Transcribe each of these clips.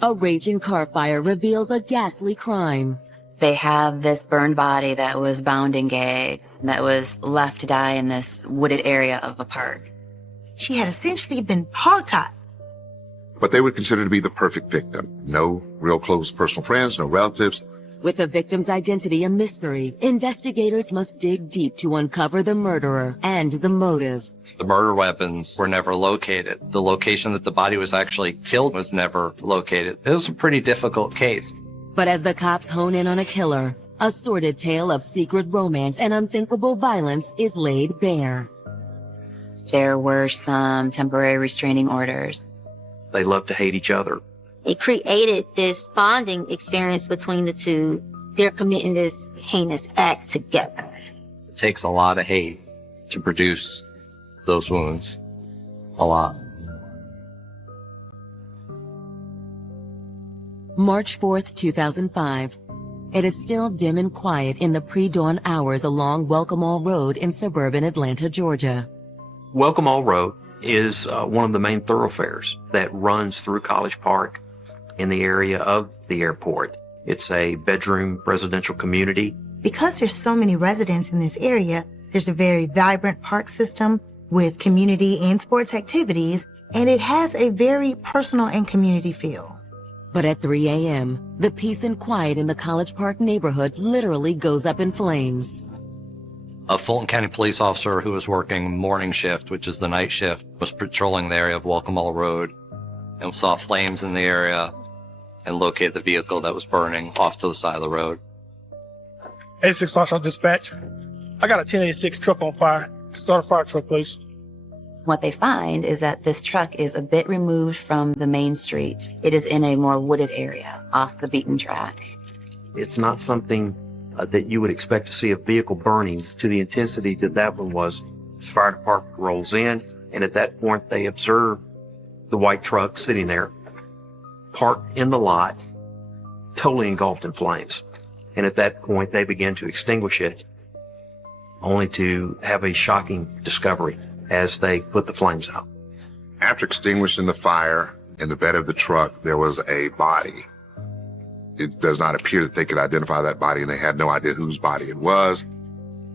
A raging car fire reveals a ghastly crime. They have this burned body that was bound and gagged, that was left to die in this wooded area of a park. She had essentially been hogtied. But they would consider to be the perfect victim. No real close personal friends, no relatives. With the victim's identity a mystery, investigators must dig deep to uncover the murderer and the motive. The murder weapons were never located. The location that the body was actually killed was never located. It was a pretty difficult case. But as the cops hone in on a killer, a sordid tale of secret romance and unthinkable violence is laid bare. There were some temporary restraining orders. They loved to hate each other. It created this bonding experience between the two. They're committing this heinous act together. It takes a lot of hate to produce those wounds. A lot. March 4th, 2005. It is still dim and quiet in the pre-dawn hours along Welcome All Road in suburban Atlanta, Georgia. Welcome All Road is one of the main thoroughfares that runs through College Park in the area of the airport. It's a bedroom residential community. Because there's so many residents in this area, there's a very vibrant park system with community and sports activities, and it has a very personal and community feel. But at 3 a.m., the peace and quiet in the College Park neighborhood literally goes up in flames. A Fulton County police officer who was working morning shift, which is the night shift, was patrolling the area of Welcome All Road and saw flames in the area and located the vehicle that was burning off to the side of the road. 86 Foxtrot Dispatch. I got a 1086 truck on fire. Start a fire truck, please. What they find is that this truck is a bit removed from the main street. It is in a more wooded area, off the beaten track. It's not something that you would expect to see a vehicle burning to the intensity that that one was. The fire department rolls in, and at that point they observe the white truck sitting there, parked in the lot, totally engulfed in flames. And at that point they begin to extinguish it, only to have a shocking discovery as they put the flames out. After extinguishing the fire in the bed of the truck, there was a body. It does not appear that they could identify that body, and they had no idea whose body it was.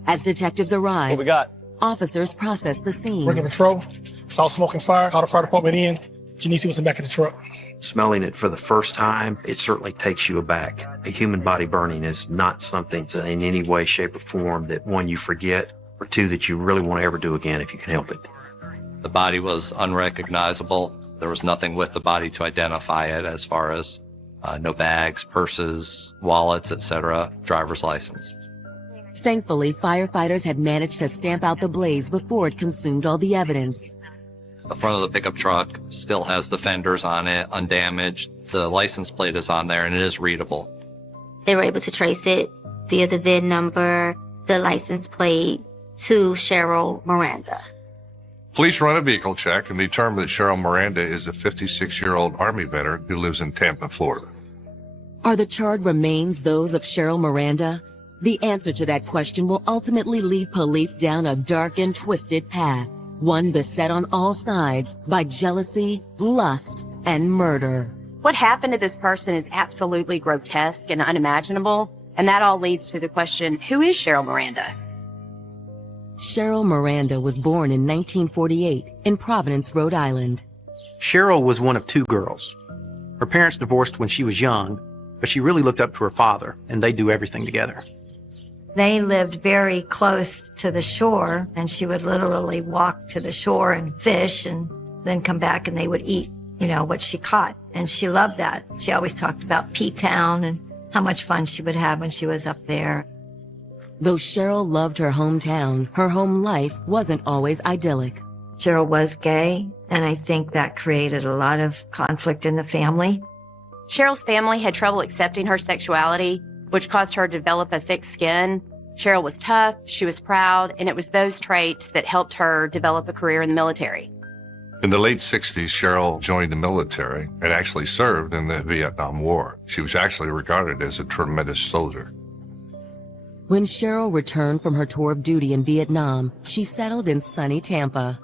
As detectives arrive, What we got? officers process the scene. Working patrol. Saw smoke and fire. Called the fire department in. Janice was in the back of the truck. Smelling it for the first time, it certainly takes you aback. A human body burning is not something to, in any way, shape, or form that, one, you forget, or two, that you really want to ever do again if you can help it. The body was unrecognizable. There was nothing with the body to identify it as far as no bags, purses, wallets, etc., driver's license. Thankfully, firefighters had managed to stamp out the blaze before it consumed all the evidence. The front of the pickup truck still has the fenders on it, undamaged. The license plate is on there, and it is readable. They were able to trace it via the VIN number, the license plate, to Cheryl Miranda. Police run a vehicle check and determine that Cheryl Miranda is a 56-year-old Army veteran who lives in Tampa, Florida. Are the charred remains those of Cheryl Miranda? The answer to that question will ultimately lead police down a dark and twisted path, one beset on all sides by jealousy, lust, and murder. What happened to this person is absolutely grotesque and unimaginable, and that all leads to the question, who is Cheryl Miranda? Cheryl Miranda was born in 1948 in Providence, Rhode Island. Cheryl was one of two girls. Her parents divorced when she was young, but she really looked up to her father, and they do everything together. They lived very close to the shore, and she would literally walk to the shore and fish and then come back and they would eat, what she caught. And she loved that. She always talked about P-Town and how much fun she would have when she was up there. Though Cheryl loved her hometown, her home life wasn't always idyllic. Cheryl was gay, and I think that created a lot of conflict in the family. Cheryl's family had trouble accepting her sexuality, which caused her to develop a thick skin. Cheryl was tough, she was proud, and it was those traits that helped her develop a career in the military. In the late 60s, Cheryl joined the military and actually served in the Vietnam War. She was actually regarded as a tremendous soldier. When Cheryl returned from her tour of duty in Vietnam, she settled in sunny Tampa.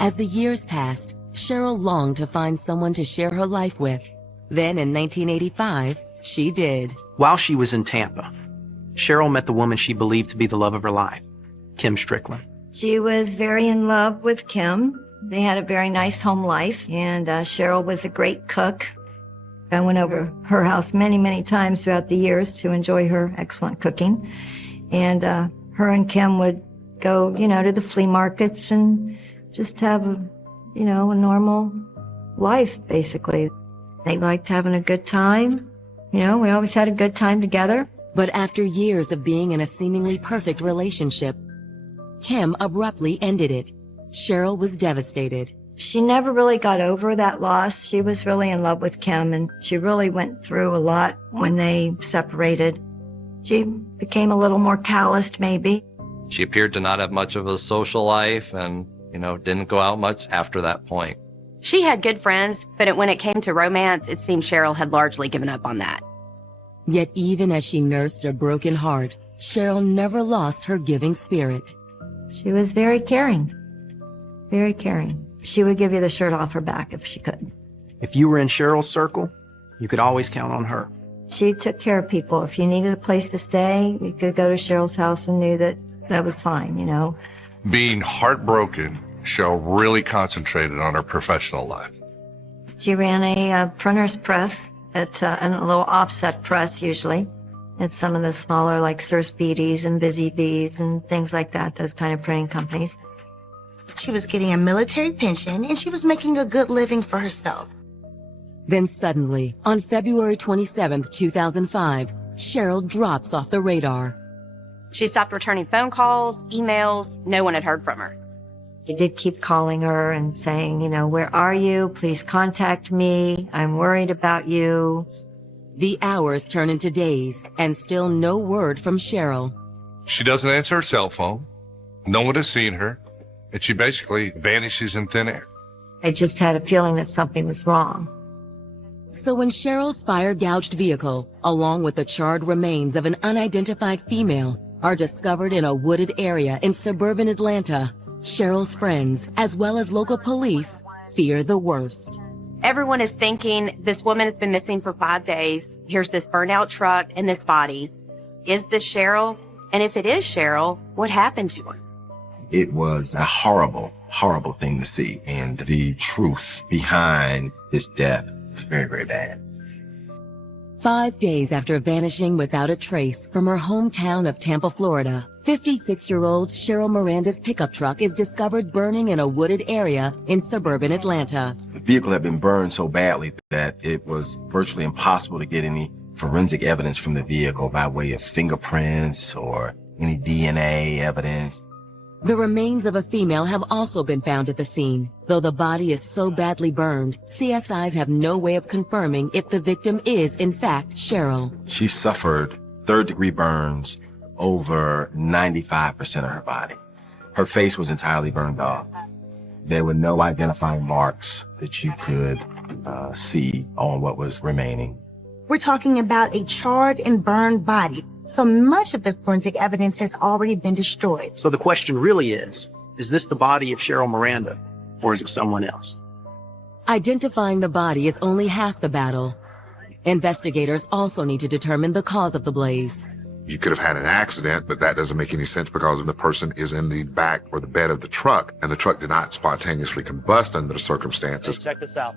As the years passed, Cheryl longed to find someone to share her life with. Then in 1985, she did. While she was in Tampa, Cheryl met the woman she believed to be the love of her life, Kim Strickland. She was very in love with Kim. They had a very nice home life, and Cheryl was a great cook. I went over her house many, many times throughout the years to enjoy her excellent cooking. And her and Kim would go, to the flea markets and just have a normal life, basically. They liked having a good time. We always had a good time together. But after years of being in a seemingly perfect relationship, Kim abruptly ended it. Cheryl was devastated. She never really got over that loss. She was really in love with Kim, and she really went through a lot when they separated. She became a little more calloused, maybe. She appeared to not have much of a social life and, didn't go out much after that point. She had good friends, but when it came to romance, it seemed Cheryl had largely given up on that. Yet even as she nursed a broken heart, Cheryl never lost her giving spirit. She was very caring. Very caring. She would give you the shirt off her back if she could. If you were in Cheryl's circle, you could always count on her. She took care of people. If you needed a place to stay, you could go to Cheryl's house and knew that that was fine, Being heartbroken, Cheryl really concentrated on her professional life. She ran a printer's press at a little offset press, usually, at some of the smaller, like Sir Speedy's and Busy Bees and things like that, those kind of printing companies. She was getting a military pension, and she was making a good living for herself. Then suddenly, on February 27th, 2005, Cheryl drops off the radar. She stopped returning phone calls, emails. No one had heard from her. I did keep calling her and saying, where are you? Please contact me. I'm worried about you. The hours turn into days, and still no word from Cheryl. She doesn't answer her cell phone. No one has seen her. And she basically vanishes in thin air. I just had a feeling that something was wrong. So when Cheryl's fire-gouged vehicle, along with the charred remains of an unidentified female, are discovered in a wooded area in suburban Atlanta, Cheryl's friends, as well as local police, fear the worst. Everyone is thinking, this woman has been missing for 5 days. Here's this burnout truck and this body. Is this Cheryl? And if it is Cheryl, what happened to her? It was a horrible, horrible thing to see. And the truth behind this death was very, very bad. 5 days after vanishing without a trace from her hometown of Tampa, Florida, 56-year-old Cheryl Miranda's pickup truck is discovered burning in a wooded area in suburban Atlanta. The vehicle had been burned so badly that it was virtually impossible to get any forensic evidence from the vehicle by way of fingerprints or any DNA evidence. The remains of a female have also been found at the scene. Though the body is so badly burned, CSIs have no way of confirming if the victim is, in fact, Cheryl. She suffered third-degree burns over 95% of her body. Her face was entirely burned off. There were no identifying marks that you could see on what was remaining. We're talking about a charred and burned body. So much of the forensic evidence has already been destroyed. So the question really is this the body of Cheryl Miranda, or is it someone else? Identifying the body is only half the battle. Investigators also need to determine the cause of the blaze. You could have had an accident, but that doesn't make any sense because the person is in the back or the bed of the truck, and the truck did not spontaneously combust under the circumstances. Check this out.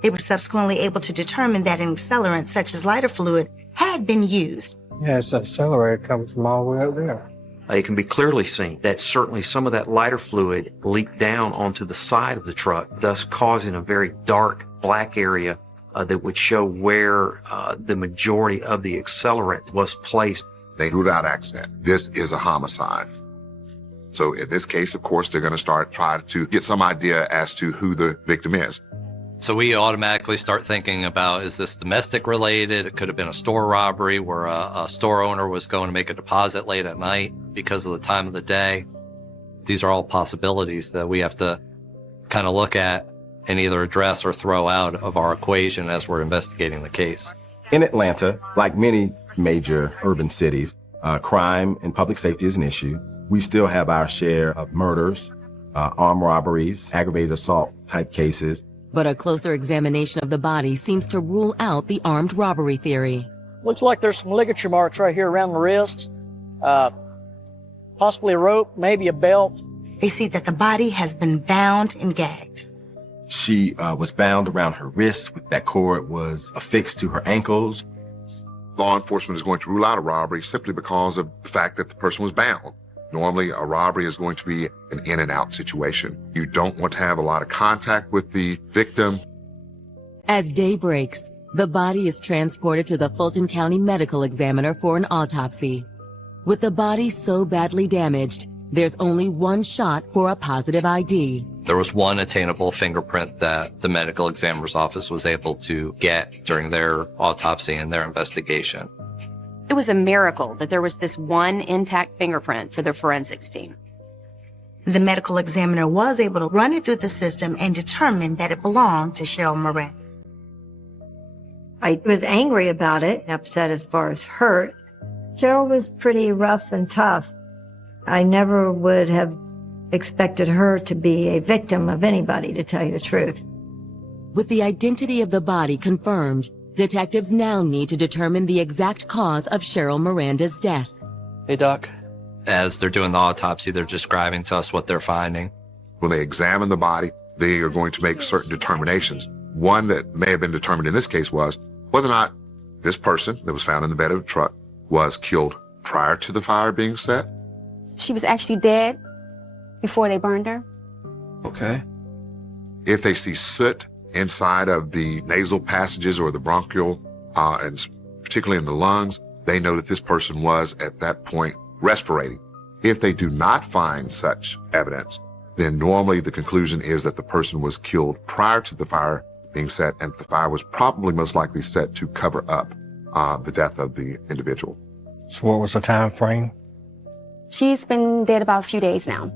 They were subsequently able to determine that an accelerant such as lighter fluid had been used. Yeah, it's accelerator coming from all the way up there. It can be clearly seen that certainly some of that lighter fluid leaked down onto the side of the truck, thus causing a very dark black area that would show where the majority of the accelerant was placed. They ruled out accident. This is a homicide. So in this case, of course, they're going to try to get some idea as to who the victim is. So we automatically start thinking about, is this domestic related? It could have been a store robbery where a store owner was going to make a deposit late at night because of the time of the day. These are all possibilities that we have to kind of look at and either address or throw out of our equation as we're investigating the case. In Atlanta, like many major urban cities, crime and public safety is an issue. We still have our share of murders, armed robberies, aggravated assault type cases. But a closer examination of the body seems to rule out the armed robbery theory. Looks like there's some ligature marks right here around the wrist. Possibly a rope, maybe a belt. They see that the body has been bound and gagged. She was bound around her wrists. That cord was affixed to her ankles. Law enforcement is going to rule out a robbery simply because of the fact that the person was bound. Normally, a robbery is going to be an in and out situation. You don't want to have a lot of contact with the victim. As day breaks, the body is transported to the Fulton County Medical Examiner for an autopsy. With the body so badly damaged, there's only one shot for a positive ID. There was one attainable fingerprint that the medical examiner's office was able to get during their autopsy and their investigation. It was a miracle that there was this one intact fingerprint for the forensics team. The medical examiner was able to run it through the system and determine that it belonged to Cheryl Miranda. I was angry about it, upset as far as hurt. Cheryl was pretty rough and tough. I never would have expected her to be a victim of anybody, to tell you the truth. With the identity of the body confirmed, detectives now need to determine the exact cause of Cheryl Miranda's death. Hey, Doc. As they're doing the autopsy, they're describing to us what they're finding. When they examine the body, they are going to make certain determinations. One that may have been determined in this case was whether or not this person that was found in the bed of the truck was killed prior to the fire being set. She was actually dead before they burned her. Okay. If they see soot inside of the nasal passages or the bronchial, and particularly in the lungs, they know that this person was at that point respirating. If they do not find such evidence, then normally the conclusion is that the person was killed prior to the fire being set, and the fire was probably most likely set to cover up the death of the individual. So what was the time frame? She's been dead about a few days now.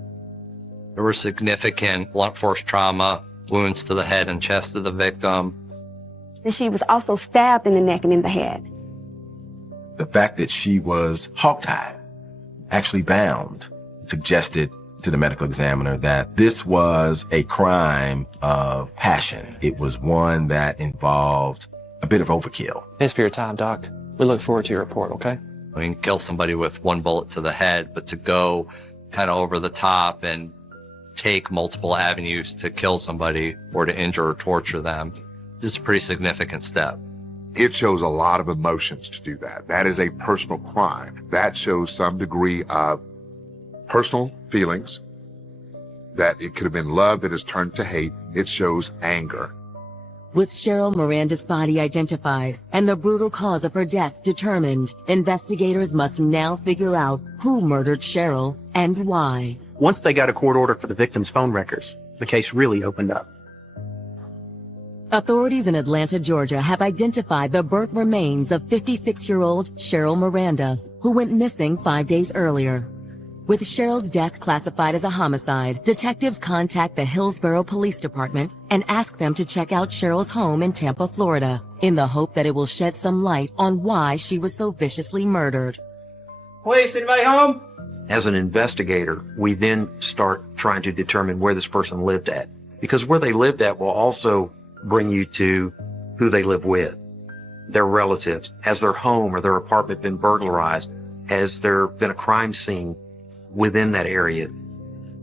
There were significant blunt force trauma, wounds to the head and chest of the victim. And she was also stabbed in the neck and in the head. The fact that she was hogtied, actually bound, suggested to the medical examiner that this was a crime of passion. It was one that involved a bit of overkill. Thanks for your time, Doc. We look forward to your report, okay? I mean, kill somebody with one bullet to the head, but to go kind of over the top and take multiple avenues to kill somebody or to injure or torture them is a pretty significant step. It shows a lot of emotions to do that. That is a personal crime. That shows some degree of personal feelings, that it could have been love that has turned to hate. It shows anger. With Cheryl Miranda's body identified and the brutal cause of her death determined, investigators must now figure out who murdered Cheryl and why. Once they got a court order for the victim's phone records, the case really opened up. Authorities in Atlanta, Georgia have identified the burnt remains of 56-year-old Cheryl Miranda, who went missing 5 days earlier. With Cheryl's death classified as a homicide, detectives contact the Hillsborough Police Department and ask them to check out Cheryl's home in Tampa, Florida, in the hope that it will shed some light on why she was so viciously murdered. Police, anybody home? As an investigator, we then start trying to determine where this person lived at, because where they lived at will also bring you to who they live with, their relatives. Has their home or their apartment been burglarized? Has there been a crime scene within that area?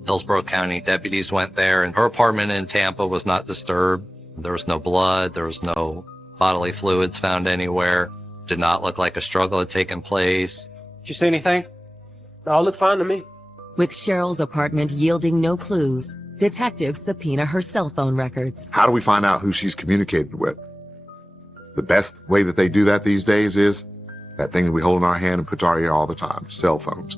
Hillsborough County deputies went there, and her apartment in Tampa was not disturbed. There was no blood. There was no bodily fluids found anywhere. Did not look like a struggle had taken place. Did you see anything? All looked fine to me. With Cheryl's apartment yielding no clues, detectives subpoena her cell phone records. How do we find out who she's communicated with? The best way that they do that these days is that thing that we hold in our hand and put to our ear all the time, cell phones.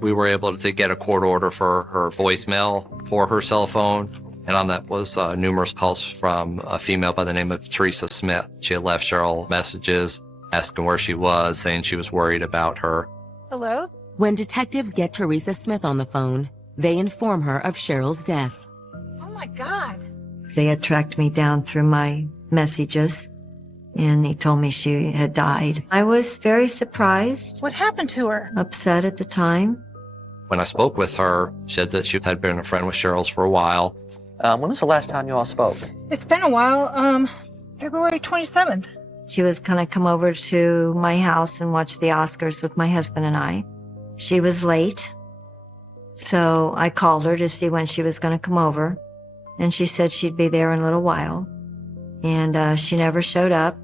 We were able to get a court order for her voicemail for her cell phone, and on that was numerous calls from a female by the name of Teresa Smith. She had left Cheryl messages asking where she was, saying she was worried about her. Hello? When detectives get Teresa Smith on the phone, they inform her of Cheryl's death. Oh my God. They had tracked me down through my messages, and he told me she had died. I was very surprised. What happened to her? Upset at the time. When I spoke with her, she said that she had been a friend with Cheryl's for a while. When was the last time you all spoke? It's been a while. February 27th. She was going to come over to my house and watch the Oscars with my husband and I. She was late, so I called her to see when she was going to come over, and she said she'd be there in a little while, and she never showed up.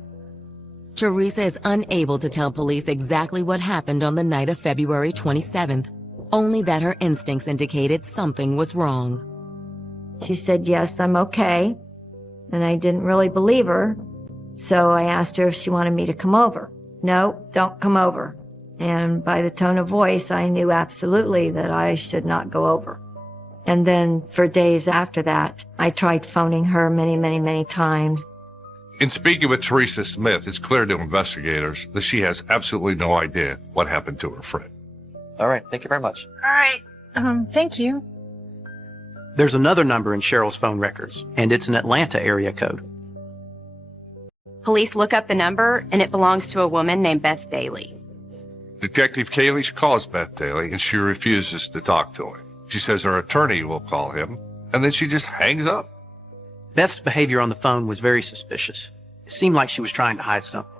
Teresa is unable to tell police exactly what happened on the night of February 27th, only that her instincts indicated something was wrong. She said, yes, I'm okay, and I didn't really believe her, so I asked her if she wanted me to come over. No, don't come over. And by the tone of voice, I knew absolutely that I should not go over. And then for days after that, I tried phoning her many times. In speaking with Teresa Smith, it's clear to investigators that she has absolutely no idea what happened to her friend. All right. Thank you very much. All right. Thank you. There's another number in Cheryl's phone records, and it's an Atlanta area code. Police look up the number, and it belongs to a woman named Beth Daly. Detective Kalish calls Beth Daly, and she refuses to talk to him. She says her attorney will call him, and then she just hangs up. Beth's behavior on the phone was very suspicious. It seemed like she was trying to hide something.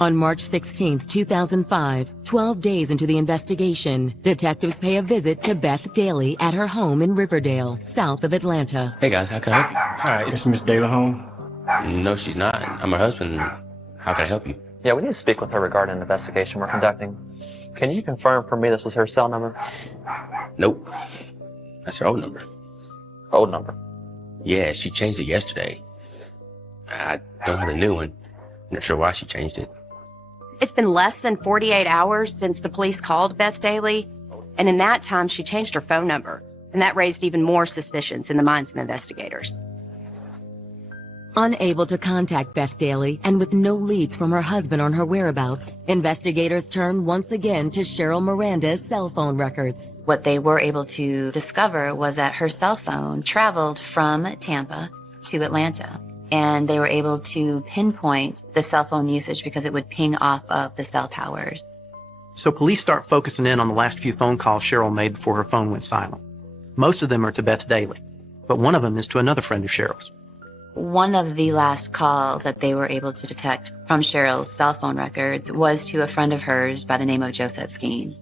On March 16, 2005, 12 days into the investigation, detectives pay a visit to Beth Daly at her home in Riverdale, south of Atlanta. Hey guys, how can I help you? Hi, is Miss Daly home? No, she's not. I'm her husband. How can I help you? Yeah, we need to speak with her regarding an investigation we're conducting. Can you confirm for me this is her cell number? Nope. That's her old number. Old number? Yeah, she changed it yesterday. I don't have a new one. Not sure why she changed it. It's been less than 48 hours since the police called Beth Daly, and in that time she changed her phone number, and that raised even more suspicions in the minds of investigators. Unable to contact Beth Daly and with no leads from her husband on her whereabouts, investigators turn once again to Cheryl Miranda's cell phone records. What they were able to discover was that her cell phone traveled from Tampa to Atlanta. And they were able to pinpoint the cell phone usage because it would ping off of the cell towers. So police start focusing in on the last few phone calls Cheryl made before her phone went silent. Most of them are to Beth Daly, but one of them is to another friend of Cheryl's. One of the last calls that they were able to detect from Cheryl's cell phone records was to a friend of hers by the name of Josette Skeen.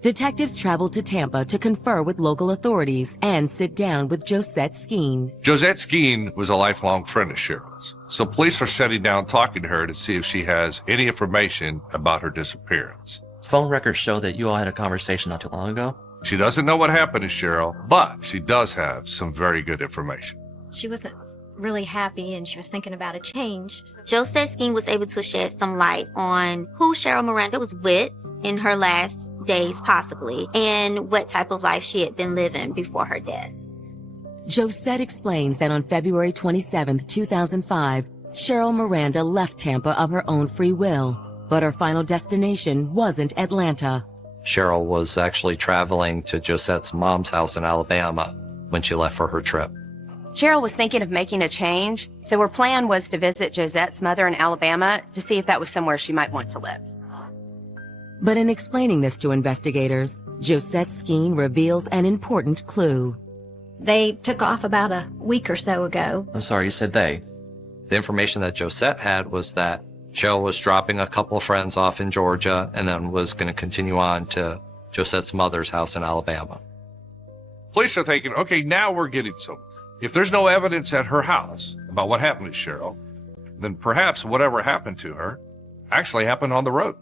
Detectives traveled to Tampa to confer with local authorities and sit down with Josette Skeen. Josette Skeen was a lifelong friend of Cheryl's, so police are sitting down talking to her to see if she has any information about her disappearance. Phone records show that you all had a conversation not too long ago. She doesn't know what happened to Cheryl, but she does have some very good information. She wasn't really happy and she was thinking about a change. Josette Skeen was able to shed some light on who Cheryl Miranda was with in her last days, possibly, and what type of life she had been living before her death. Josette explains that on February 27, 2005, Cheryl Miranda left Tampa of her own free will, but her final destination wasn't Atlanta. Cheryl was actually traveling to Josette's mom's house in Alabama when she left for her trip. Cheryl was thinking of making a change, so her plan was to visit Josette's mother in Alabama to see if that was somewhere she might want to live. But in explaining this to investigators, Josette Skeen reveals an important clue. They took off about a week or so ago. I'm sorry, you said they. The information that Josette had was that Cheryl was dropping a couple of friends off in Georgia and then was going to continue on to Josette's mother's house in Alabama. Police are thinking, okay, now we're getting somewhere. If there's no evidence at her house about what happened to Cheryl, then perhaps whatever happened to her actually happened on the road.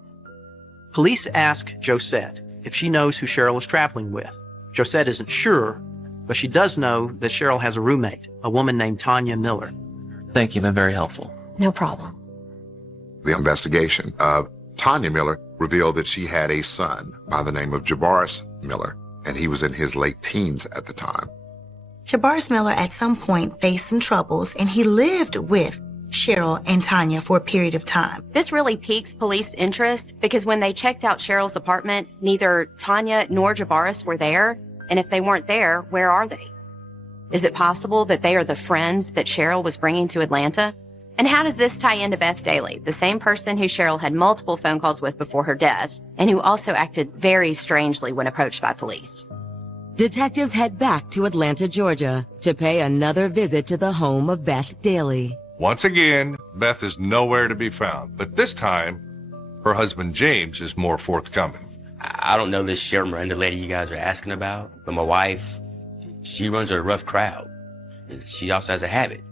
Police ask Josette if she knows who Cheryl is traveling with. Josette isn't sure, but she does know that Cheryl has a roommate, a woman named Tanya Miller. Thank you, been very helpful. No problem. The investigation of Tanya Miller revealed that she had a son by the name of Jabaris Miller, and he was in his late teens at the time. Jabaris Miller at some point faced some troubles, and he lived with Cheryl and Tanya for a period of time. This really piques police interest because when they checked out Cheryl's apartment, neither Tanya nor Jabaris were there. And if they weren't there, where are they? Is it possible that they are the friends that Cheryl was bringing to Atlanta? And how does this tie into Beth Daly, the same person who Cheryl had multiple phone calls with before her death, and who also acted very strangely when approached by police? Detectives head back to Atlanta, Georgia, to pay another visit to the home of Beth Daly. Once again, Beth is nowhere to be found, but this time, her husband James is more forthcoming. I don't know this Cheryl Miranda lady you guys are asking about, but my wife, she runs a rough crowd. And she also has a habit,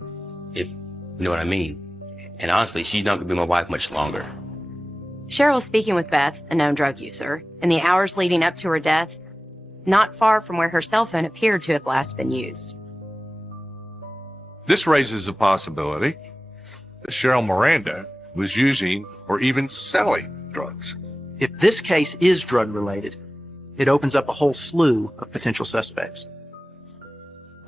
if you know what I mean. And honestly, she's not going to be my wife much longer. Cheryl was speaking with Beth, a known drug user, in the hours leading up to her death, not far from where her cell phone appeared to have last been used. This raises the possibility that Cheryl Miranda was using or even selling drugs. If this case is drug-related, it opens up a whole slew of potential suspects.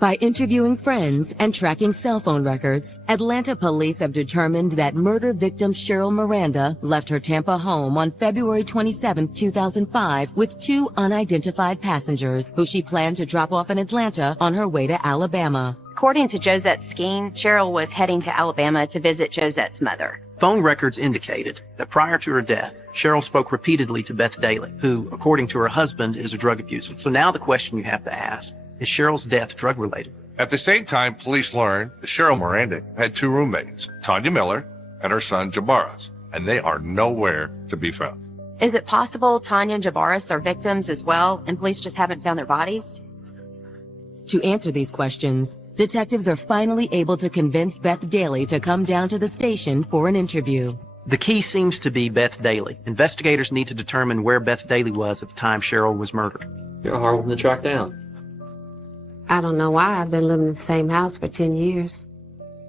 By interviewing friends and tracking cell phone records, Atlanta police have determined that murder victim Cheryl Miranda left her Tampa home on February 27, 2005 with 2 unidentified passengers who she planned to drop off in Atlanta on her way to Alabama. According to Josette Skeen, Cheryl was heading to Alabama to visit Josette's mother. Phone records indicated that prior to her death, Cheryl spoke repeatedly to Beth Daly, who, according to her husband, is a drug abuser. So now the question you have to ask, is Cheryl's death drug-related? At the same time, police learned that Cheryl Miranda had 2 roommates, Tanya Miller and her son Jabaris, and they are nowhere to be found. Is it possible Tanya and Jabaris are victims as well, and police just haven't found their bodies? To answer these questions, detectives are finally able to convince Beth Daly to come down to the station for an interview. The key seems to be Beth Daly. Investigators need to determine where Beth Daly was at the time Cheryl was murdered. You're a hard one to track down. I don't know why. I've been living in the same house for 10 years.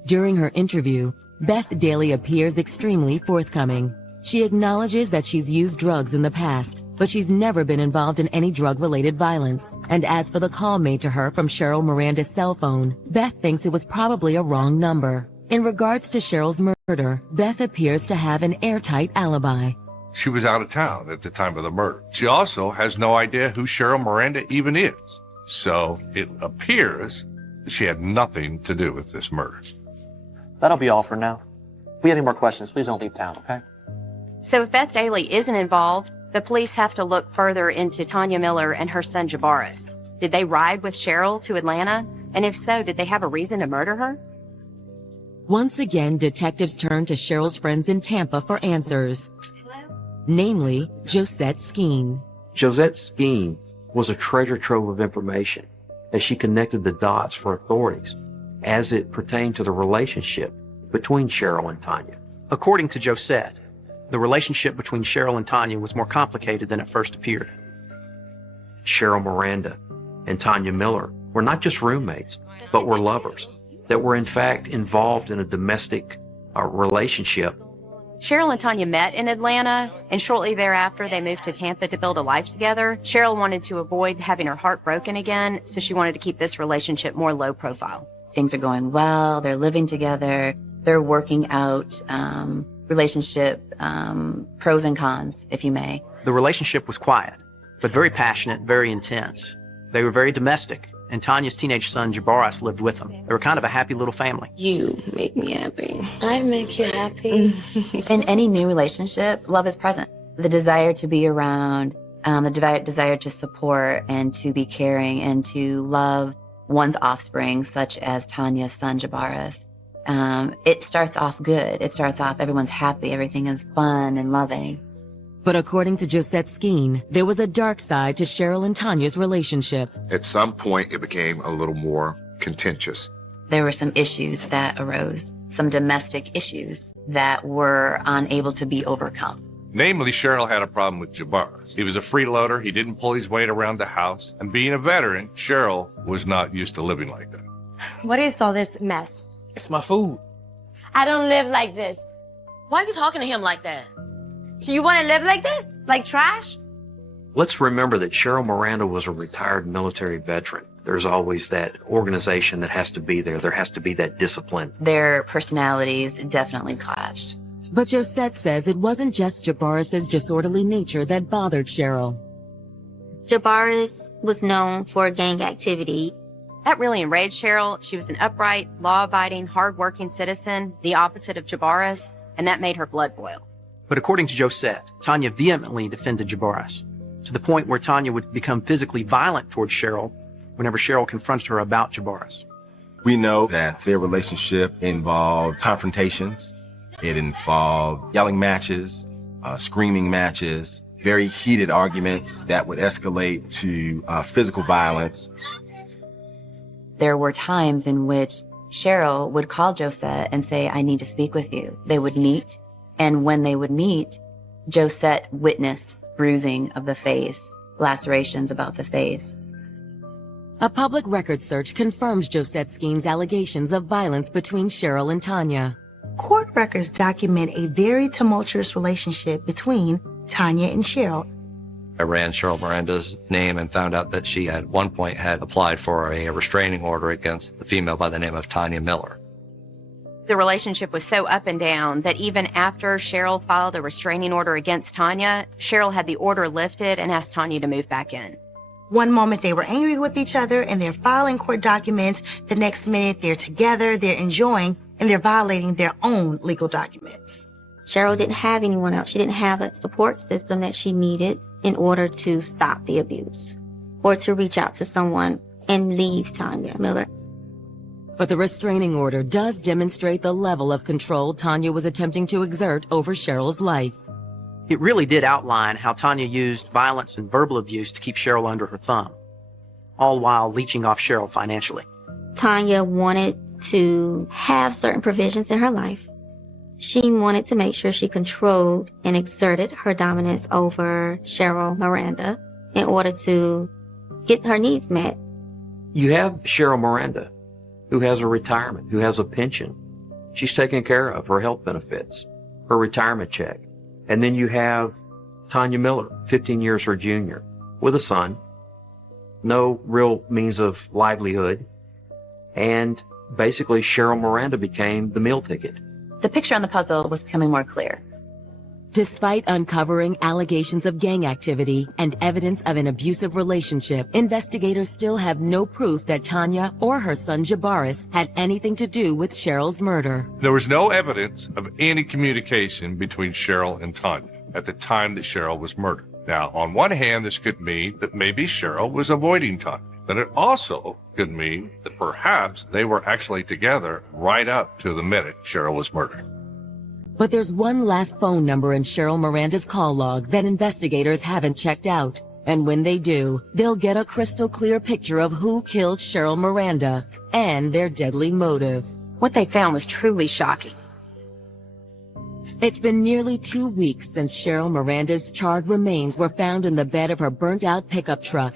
During her interview, Beth Daly appears extremely forthcoming. She acknowledges that she's used drugs in the past, but she's never been involved in any drug-related violence. And as for the call made to her from Cheryl Miranda's cell phone, Beth thinks it was probably a wrong number. In regards to Cheryl's murder, Beth appears to have an airtight alibi. She was out of town at the time of the murder. She also has no idea who Cheryl Miranda even is. So it appears she had nothing to do with this murder. That'll be all for now. If we have any more questions, please don't leave town, okay? So if Beth Daly isn't involved, the police have to look further into Tanya Miller and her son Jabaris. Did they ride with Cheryl to Atlanta? And if so, did they have a reason to murder her? Once again, detectives turn to Cheryl's friends in Tampa for answers. Namely, Josette Skeen. Josette Skeen was a treasure trove of information as she connected the dots for authorities as it pertained to the relationship between Cheryl and Tanya. According to Josette, the relationship between Cheryl and Tanya was more complicated than it first appeared. Cheryl Miranda and Tanya Miller were not just roommates, but were lovers that were in fact involved in a domestic relationship. Cheryl and Tanya met in Atlanta, and shortly thereafter they moved to Tampa to build a life together. Cheryl wanted to avoid having her heart broken again, so she wanted to keep this relationship more low profile. Things are going well, they're living together, they're working out relationship pros and cons, if you may. The relationship was quiet, but very passionate, very intense. They were very domestic, and Tanya's teenage son, Jabaris, lived with them. They were kind of a happy little family. You make me happy. I make you happy. In any new relationship, love is present. The desire to be around, the desire to support and to be caring and to love one's offspring, such as Tanya's son, Jabaris. It starts off good. It starts off, everyone's happy, everything is fun and loving. But according to Josette Skeen, there was a dark side to Cheryl and Tanya's relationship. At some point, it became a little more contentious. There were some issues that arose, some domestic issues that were unable to be overcome. Namely, Cheryl had a problem with Jabaris. He was a freeloader, he didn't pull his weight around the house, and being a veteran, Cheryl was not used to living like that. What is all this mess? It's my food. I don't live like this. Why are you talking to him like that? Do you want to live like this? Like trash? Let's remember that Cheryl Miranda was a retired military veteran. There's always that organization that has to be there. There has to be that discipline. Their personalities definitely clashed. But Josette says it wasn't just Jabaris' disorderly nature that bothered Cheryl. Jabaris was known for gang activity. That really enraged Cheryl. She was an upright, law-abiding, hard-working citizen, the opposite of Jabaris, and that made her blood boil. But according to Josette, Tanya vehemently defended Jabaris. to the point where Tanya would become physically violent towards Cheryl whenever Cheryl confronted her about Jabaris. We know that their relationship involved confrontations. It involved yelling matches, screaming matches, very heated arguments that would escalate to physical violence. There were times in which Cheryl would call Josette and say, I need to speak with you. They would meet, and when they would meet, Josette witnessed bruising of the face, lacerations about the face. A public record search confirms Josette Skeen's allegations of violence between Cheryl and Tanya. Court records document a very tumultuous relationship between Tanya and Cheryl. I ran Cheryl Miranda's name and found out that she at one point had applied for a restraining order against the female by the name of Tanya Miller. The relationship was so up and down that even after Cheryl filed a restraining order against Tanya, Cheryl had the order lifted and asked Tanya to move back in. One moment they were angry with each other and they're filing court documents. The next minute they're together, they're enjoying, and they're violating their own legal documents. Cheryl didn't have anyone else. She didn't have a support system that she needed in order to stop the abuse or to reach out to someone and leave Tanya Miller. But the restraining order does demonstrate the level of control Tanya was attempting to exert over Cheryl's life. It really did outline how Tanya used violence and verbal abuse to keep Cheryl under her thumb, all while leeching off Cheryl financially. Tanya wanted to have certain provisions in her life. She wanted to make sure she controlled and exerted her dominance over Cheryl Miranda in order to get her needs met. You have Cheryl Miranda, who has a retirement, who has a pension. She's taking care of her health benefits, her retirement check. And then you have Tanya Miller, 15 years her junior, with a son, no real means of livelihood, and basically Cheryl Miranda became the meal ticket. The picture on the puzzle was becoming more clear. Despite uncovering allegations of gang activity and evidence of an abusive relationship, investigators still have no proof that Tanya or her son Jabaris had anything to do with Cheryl's murder. There was no evidence of any communication between Cheryl and Tanya at the time that Cheryl was murdered. Now, on one hand, this could mean that maybe Cheryl was avoiding Tanya. But it also could mean that perhaps they were actually together right up to the minute Cheryl was murdered. But there's one last phone number in Cheryl Miranda's call log that investigators haven't checked out. And when they do, they'll get a crystal clear picture of who killed Cheryl Miranda and their deadly motive. What they found was truly shocking. It's been nearly 2 weeks since Cheryl Miranda's charred remains were found in the bed of her burnt-out pickup truck.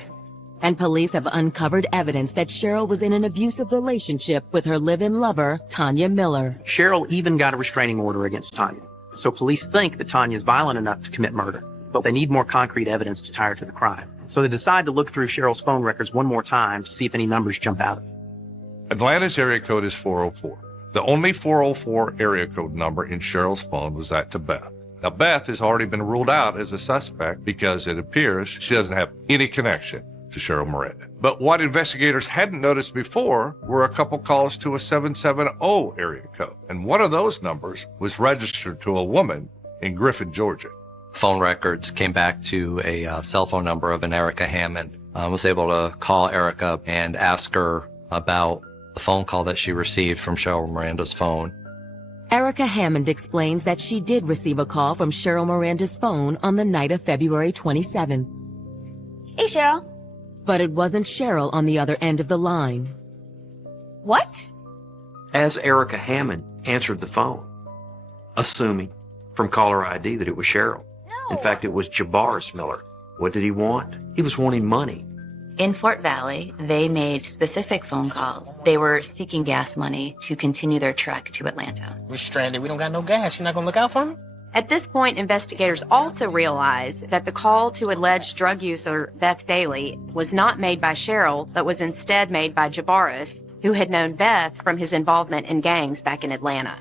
And police have uncovered evidence that Cheryl was in an abusive relationship with her live-in lover, Tanya Miller. Cheryl even got a restraining order against Tanya. So police think that Tanya is violent enough to commit murder, but they need more concrete evidence to tie her to the crime. So they decide to look through Cheryl's phone records one more time to see if any numbers jump out. Atlanta's area code is 404. The only 404 area code number in Cheryl's phone was that to Beth. Now, Beth has already been ruled out as a suspect because it appears she doesn't have any connection to Cheryl Miranda. But what investigators hadn't noticed before were a couple calls to a 770 area code. And one of those numbers was registered to a woman in Griffin, Georgia. Phone records came back to a cell phone number of an Erica Hammond. I was able to call Erica and ask her about the phone call that she received from Cheryl Miranda's phone. Erica Hammond explains that she did receive a call from Cheryl Miranda's phone on the night of February 27th. Hey, Cheryl. But it wasn't Cheryl on the other end of the line. What? As Erica Hammond answered the phone, assuming from caller ID that it was Cheryl. No. In fact, it was Jabaris Miller. What did he want? He was wanting money. In Fort Valley, they made specific phone calls. They were seeking gas money to continue their trek to Atlanta. We're stranded. We don't got no gas. You're not going to look out for me? At this point, investigators also realized that the call to alleged drug user Beth Daly was not made by Cheryl, but was instead made by Jabaris, who had known Beth from his involvement in gangs back in Atlanta.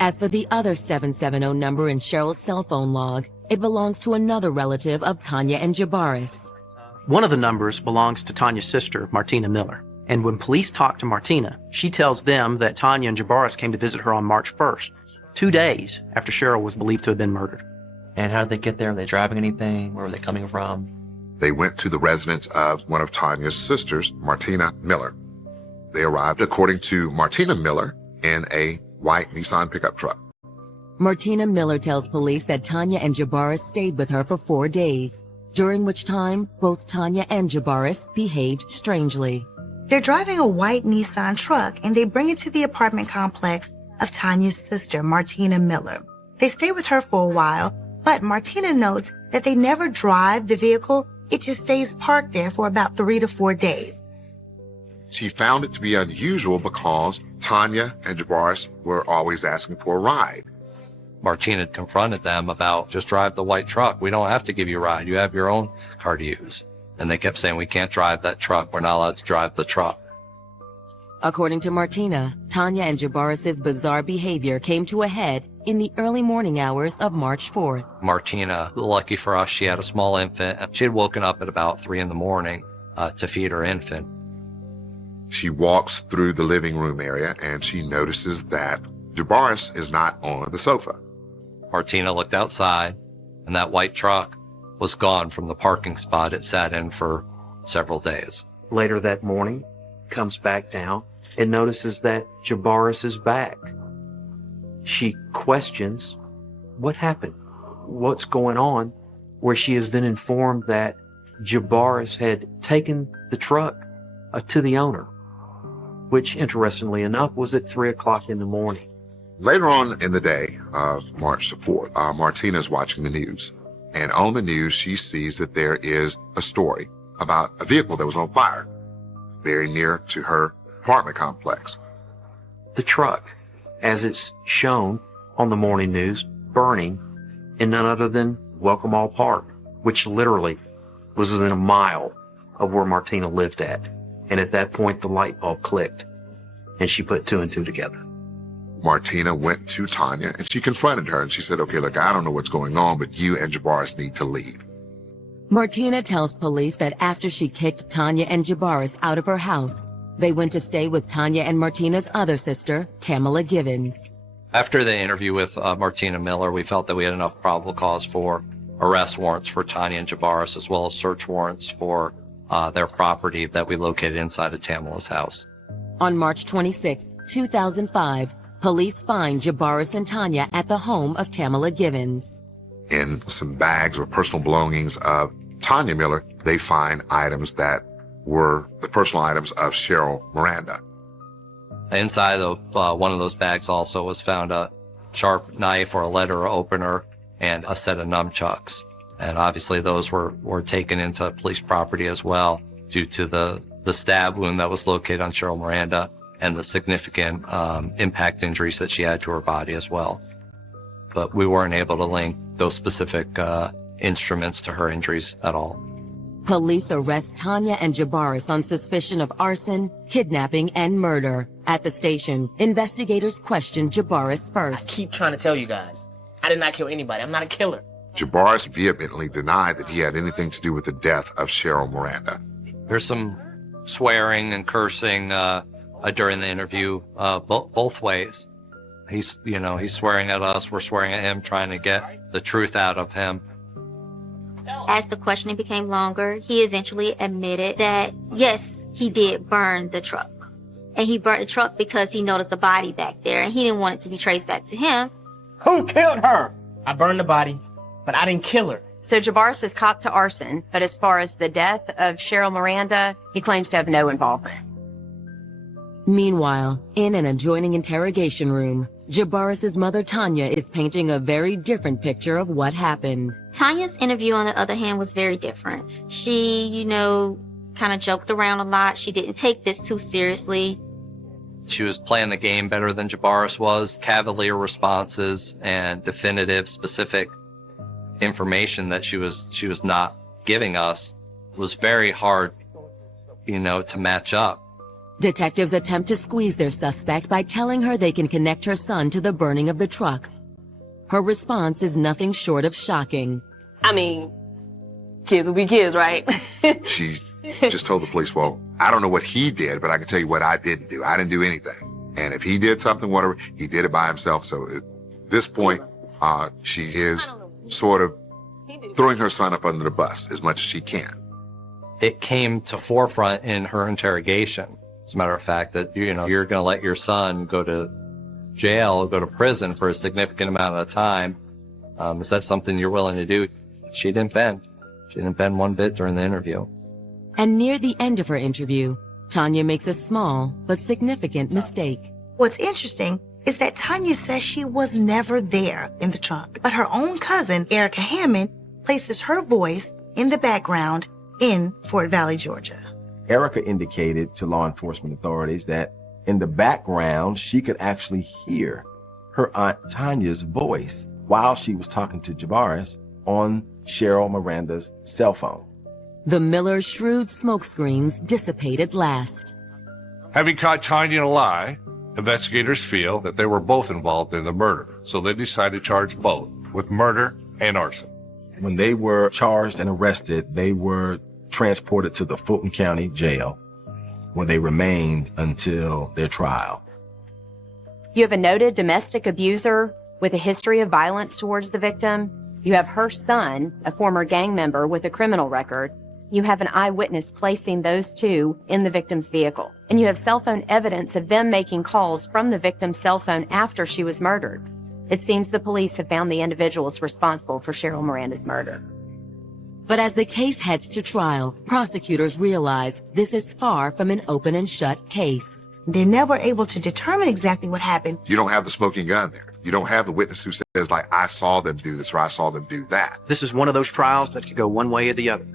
As for the other 770 number in Cheryl's cell phone log, it belongs to another relative of Tanya and Jabaris. One of the numbers belongs to Tanya's sister, Martina Miller. And when police talk to Martina, she tells them that Tanya and Jabaris came to visit her on March 1st, 2 days after Cheryl was believed to have been murdered. And how did they get there? Were they driving anything? Where were they coming from? They went to the residence of one of Tanya's sisters, Martina Miller. They arrived, according to Martina Miller, in a white Nissan pickup truck. Martina Miller tells police that Tanya and Jabaris stayed with her for 4 days, during which time both Tanya and Jabaris behaved strangely. They're driving a white Nissan truck and they bring it to the apartment complex of Tanya's sister, Martina Miller. They stay with her for a while, but Martina notes that they never drive the vehicle. It just stays parked there for about 3 to 4 days. She found it to be unusual because Tanya and Jabaris were always asking for a ride. Martina confronted them about, just drive the white truck. We don't have to give you a ride. You have your own car to use. And they kept saying, we can't drive that truck. We're not allowed to drive the truck. According to Martina, Tanya and Jabaris' bizarre behavior came to a head in the early morning hours of March 4th. Martina, lucky for us, she had a small infant. She had woken up at about 3 in the morning to feed her infant. She walks through the living room area and she notices that Jabaris is not on the sofa. Martina looked outside, and that white truck was gone from the parking spot it sat in for several days. Later that morning, comes back down and notices that Jabaris is back. She questions what happened, what's going on, where she is then informed that Jabaris had taken the truck to the owner, which interestingly enough was at 3 o'clock in the morning. Later on in the day of March the 4th, Martina's watching the news. And on the news, she sees that there is a story about a vehicle that was on fire very near to her apartment complex. The truck, as it's shown on the morning news, burning in none other than Welcome All Park, which literally was within a mile of where Martina lived at. And at that point, the light bulb clicked, and she put 2 and 2 together. Martina went to Tanya and she confronted her and she said, okay, look, I don't know what's going on, but you and Jabaris need to leave. Martina tells police that after she kicked Tanya and Jabaris out of her house, they went to stay with Tanya and Martina's other sister, Tamala Givens. After the interview with Martina Miller, we felt that we had enough probable cause for arrest warrants for Tanya and Jabaris, as well as search warrants for their property that we located inside of Tamala's house. On March 26, 2005, police find Jabaris and Tanya at the home of Tamala Givens. In some bags or personal belongings of Tanya Miller, they find items that were the personal items of Cheryl Miranda. Inside of one of those bags also was found a sharp knife or a letter opener and a set of nunchucks. And obviously those were taken into police property as well due to the stab wound that was located on Cheryl Miranda and the significant impact injuries that she had to her body as well. But we weren't able to link those specific instruments to her injuries at all. Police arrest Tanya and Jabaris on suspicion of arson, kidnapping, and murder. At the station, investigators question Jabaris first. I keep trying to tell you guys, I did not kill anybody. I'm not a killer. Jabaris vehemently denied that he had anything to do with the death of Cheryl Miranda. There's some swearing and cursing during the interview, both ways. He's swearing at us, we're swearing at him, trying to get the truth out of him. As the questioning became longer, he eventually admitted that, yes, he did burn the truck. And he burnt the truck because he noticed the body back there, and he didn't want it to be traced back to him. Who killed her? I burned the body, but I didn't kill her. So Jabaris is copped to arson, but as far as the death of Cheryl Miranda, he claims to have no involvement. Meanwhile, in an adjoining interrogation room, Jabaris' mother Tanya is painting a very different picture of what happened. Tanya's interview, on the other hand, was very different. She, kind of joked around a lot. She didn't take this too seriously. She was playing the game better than Jabaris was. Cavalier responses and definitive, specific information that she was not giving us was very hard, to match up. Detectives attempt to squeeze their suspect by telling her they can connect her son to the burning of the truck. Her response is nothing short of shocking. I mean, kids will be kids, right? She just told the police, well, I don't know what he did, but I can tell you what I didn't do. I didn't do anything. And if he did something, whatever, he did it by himself. So at this point, she is sort of throwing her son up under the bus as much as she can. It came to forefront in her interrogation. As a matter of fact, that, you're going to let your son go to jail, go to prison for a significant amount of time. Is that something you're willing to do? She didn't bend. She didn't bend one bit during the interview. And near the end of her interview, Tanya makes a small but significant mistake. What's interesting is that Tanya says she was never there in the trunk, but her own cousin, Erica Hammond, places her voice in the background in Fort Valley, Georgia. Erica indicated to law enforcement authorities that in the background, she could actually hear her Aunt Tanya's voice while she was talking to Jabaris on Cheryl Miranda's cell phone. The Miller shrewd smokescreens dissipate at last. Having caught Tanya in a lie, investigators feel that they were both involved in the murder, so they decided to charge both with murder and arson. When they were charged and arrested, they were transported to the Fulton County Jail, where they remained until their trial. You have a noted domestic abuser with a history of violence towards the victim. You have her son, a former gang member with a criminal record. You have an eyewitness placing those two in the victim's vehicle. And you have cell phone evidence of them making calls from the victim's cell phone after she was murdered. It seems the police have found the individuals responsible for Cheryl Miranda's murder. But as the case heads to trial, prosecutors realize this is far from an open and shut case. They're never able to determine exactly what happened. You don't have the smoking gun there. You don't have the witness who says, like, I saw them do this or I saw them do that. This is one of those trials that could go one way or the other.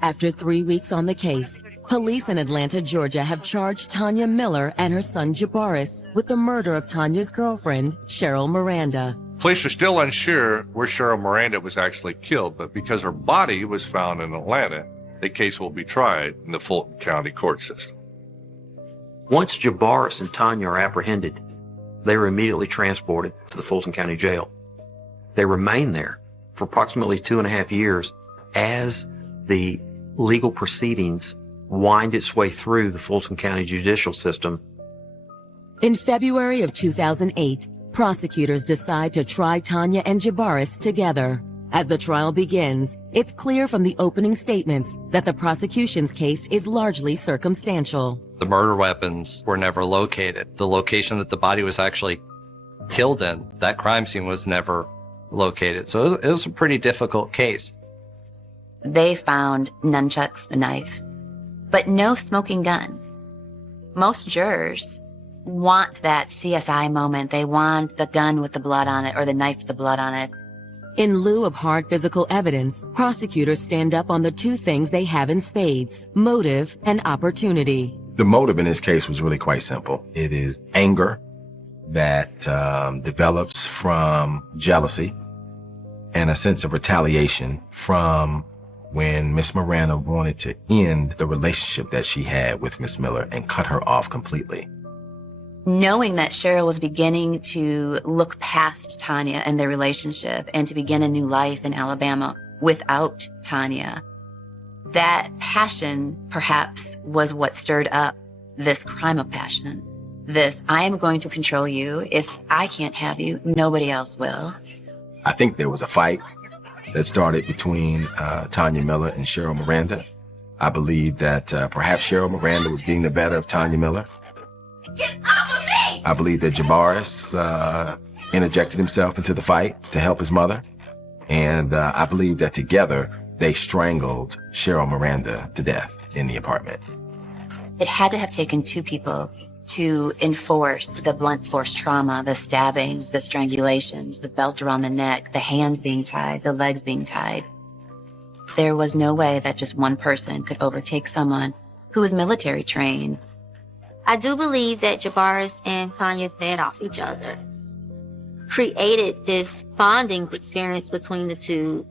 After 3 weeks on the case, police in Atlanta, Georgia have charged Tanya Miller and her son Jabaris with the murder of Tanya's girlfriend, Cheryl Miranda. Police are still unsure where Cheryl Miranda was actually killed, but because her body was found in Atlanta, the case will be tried in the Fulton County court system. Once Jabaris and Tanya are apprehended, they were immediately transported to the Fulton County Jail. They remain there for approximately 2.5 years as the legal proceedings wind its way through the Fulton County judicial system. In February of 2008, prosecutors decide to try Tanya and Jabaris together. As the trial begins, it's clear from the opening statements that the prosecution's case is largely circumstantial. The murder weapons were never located. The location that the body was actually killed in, that crime scene, was never located. So it was a pretty difficult case. They found nunchucks, a knife, but no smoking gun. Most jurors want that CSI moment. They want the gun with the blood on it or the knife with the blood on it. In lieu of hard physical evidence, prosecutors stand up on the two things they have in spades: motive and opportunity. The motive in this case was really quite simple. It is anger that develops from jealousy and a sense of retaliation from when Miss Miranda wanted to end the relationship that she had with Miss Miller and cut her off completely. Knowing that Cheryl was beginning to look past Tanya and their relationship and to begin a new life in Alabama without Tanya, that passion perhaps was what stirred up this crime of passion. This, I am going to control you. If I can't have you, nobody else will. I think there was a fight that started between Tanya Miller and Cheryl Miranda. I believe that perhaps Cheryl Miranda was getting the better of Tanya Miller. Get off of me! I believe that Jabaris interjected himself into the fight to help his mother. And I believe that together they strangled Cheryl Miranda to death in the apartment. It had to have taken two people to enforce the blunt force trauma, the stabbings, the strangulations, the belt around the neck, the hands being tied, the legs being tied. There was no way that just one person could overtake someone who was military trained. I do believe that Jabaris and Tanya fed off each other, created this bonding experience between the two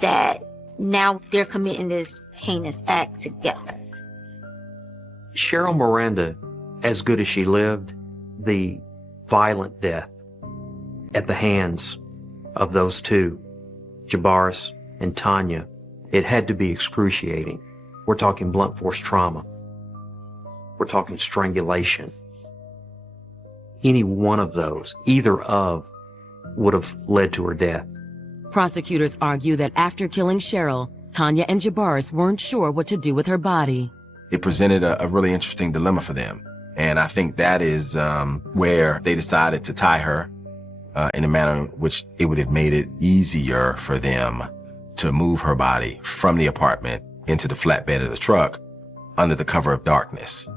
that now they're committing this heinous act together. Cheryl Miranda, as good as she lived, the violent death at the hands of those two, Jabaris and Tanya, it had to be excruciating. We're talking blunt force trauma. We're talking strangulation. Any one of those, either of would have led to her death. Prosecutors argue that after killing Cheryl, Tanya and Jabaris weren't sure what to do with her body. It presented a really interesting dilemma for them. And I think that is where they decided to tie her in a manner in which it would have made it easier for them to move her body from the apartment into the flatbed of the truck under the cover of darkness.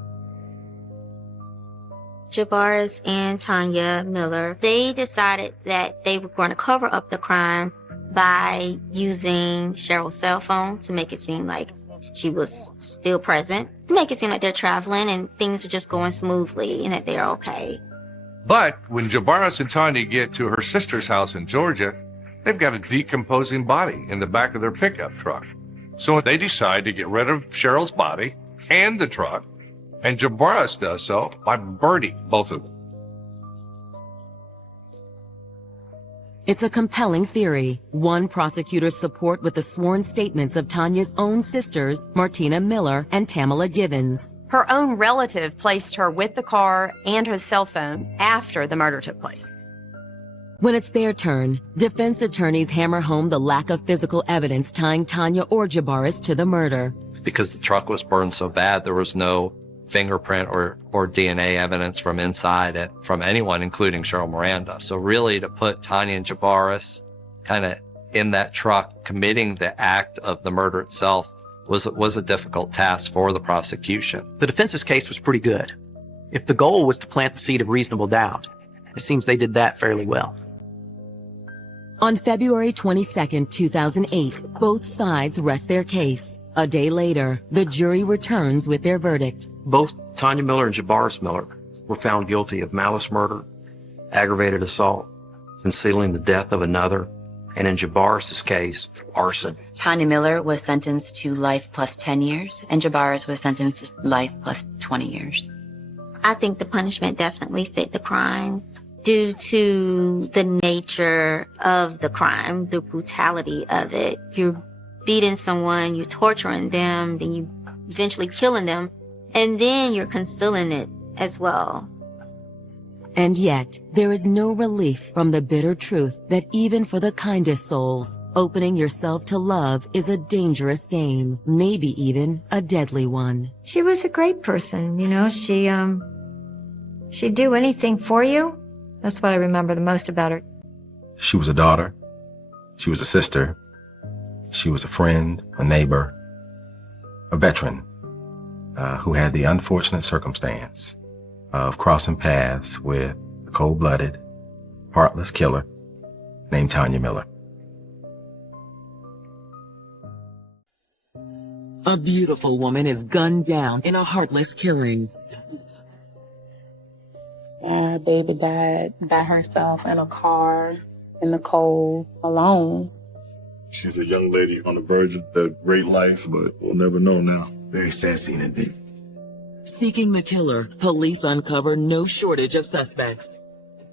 Jabaris and Tanya Miller, they decided that they were going to cover up the crime by using Cheryl's cell phone to make it seem like she was still present, to make it seem like they're traveling and things are just going smoothly and that they're okay. But when Jabaris and Tanya get to her sister's house in Georgia, they've got a decomposing body in the back of their pickup truck. So they decide to get rid of Cheryl's body and the truck, and Jabaris does so by burning both of them. It's a compelling theory, one prosecutors support with the sworn statements of Tanya's own sisters, Martina Miller and Tamala Gibbons. Her own relative placed her with the car and her cell phone after the murder took place. When it's their turn, defense attorneys hammer home the lack of physical evidence tying Tanya or Jabaris to the murder. Because the truck was burned so bad, there was no fingerprint or DNA evidence from inside it from anyone, including Cheryl Miranda. So really to put Tanya and Jabaris kind of in that truck committing the act of the murder itself was a difficult task for the prosecution. The defense's case was pretty good. If the goal was to plant the seed of reasonable doubt, it seems they did that fairly well. On February 22, 2008, both sides rest their case. A day later, the jury returns with their verdict. Both Tanya Miller and Jabaris Miller were found guilty of malice murder, aggravated assault, concealing the death of another, and in Jabaris' case, arson. Tanya Miller was sentenced to life plus 10 years, and Jabaris was sentenced to life plus 20 years. I think the punishment definitely fit the crime due to the nature of the crime, the brutality of it. You're beating someone, you're torturing them, then you eventually killing them, and then you're concealing it as well. And yet, there is no relief from the bitter truth that even for the kindest souls, opening yourself to love is a dangerous game, maybe even a deadly one. She was a great person, you know, she'd do anything for you. That's what I remember the most about her. She was a daughter. She was a sister. She was a friend, a neighbor, a veteran who had the unfortunate circumstance of crossing paths with a cold-blooded, heartless killer named Tanya Miller. A beautiful woman is gunned down in a heartless killing. Our baby died by herself in a car in the cold, alone. She's a young lady on the verge of a great life, but we'll never know now. Very sad scene indeed. Seeking the killer, police uncover no shortage of suspects.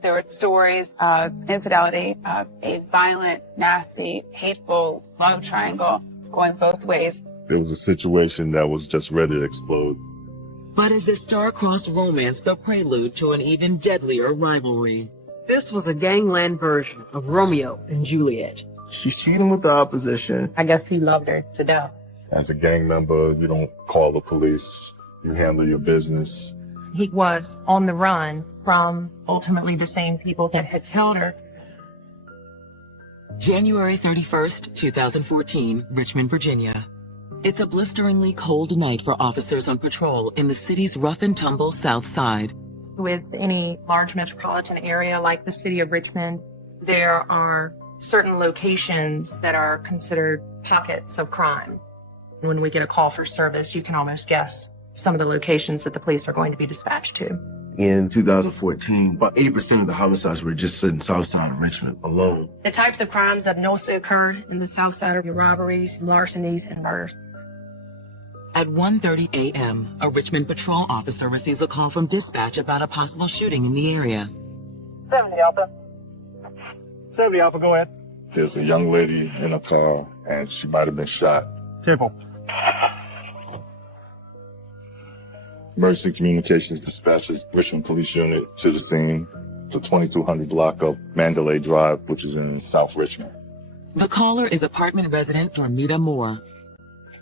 There were stories of infidelity, of a violent, nasty, hateful love triangle going both ways. It was a situation that was just ready to explode. But is this star-crossed romance the prelude to an even deadlier rivalry? This was a gangland version of Romeo and Juliet. She's cheating with the opposition. I guess he loved her to death. As a gang member, you don't call the police. You handle your business. He was on the run from ultimately the same people that had killed her. January 31st, 2014, Richmond, Virginia. It's a blisteringly cold night for officers on patrol in the city's rough and tumble South Side. With any large metropolitan area like the city of Richmond, there are certain locations that are considered pockets of crime. When we get a call for service, you can almost guess some of the locations that the police are going to be dispatched to. In 2014, about 80% of the homicides were just in the south side of Richmond alone. The types of crimes that mostly occurred in the south side are robberies, larcenies, and murders. At 1:30 a.m., a Richmond patrol officer receives a call from dispatch about a possible shooting in the area. 70 Alpha. 70 Alpha, go ahead. There's a young lady in a car, and she might have been shot. Temple. Emergency Communications dispatches Richmond Police Unit to the scene. the 2200 block of Mandalay Drive, which is in South Richmond. The caller is apartment resident Dormita Moore.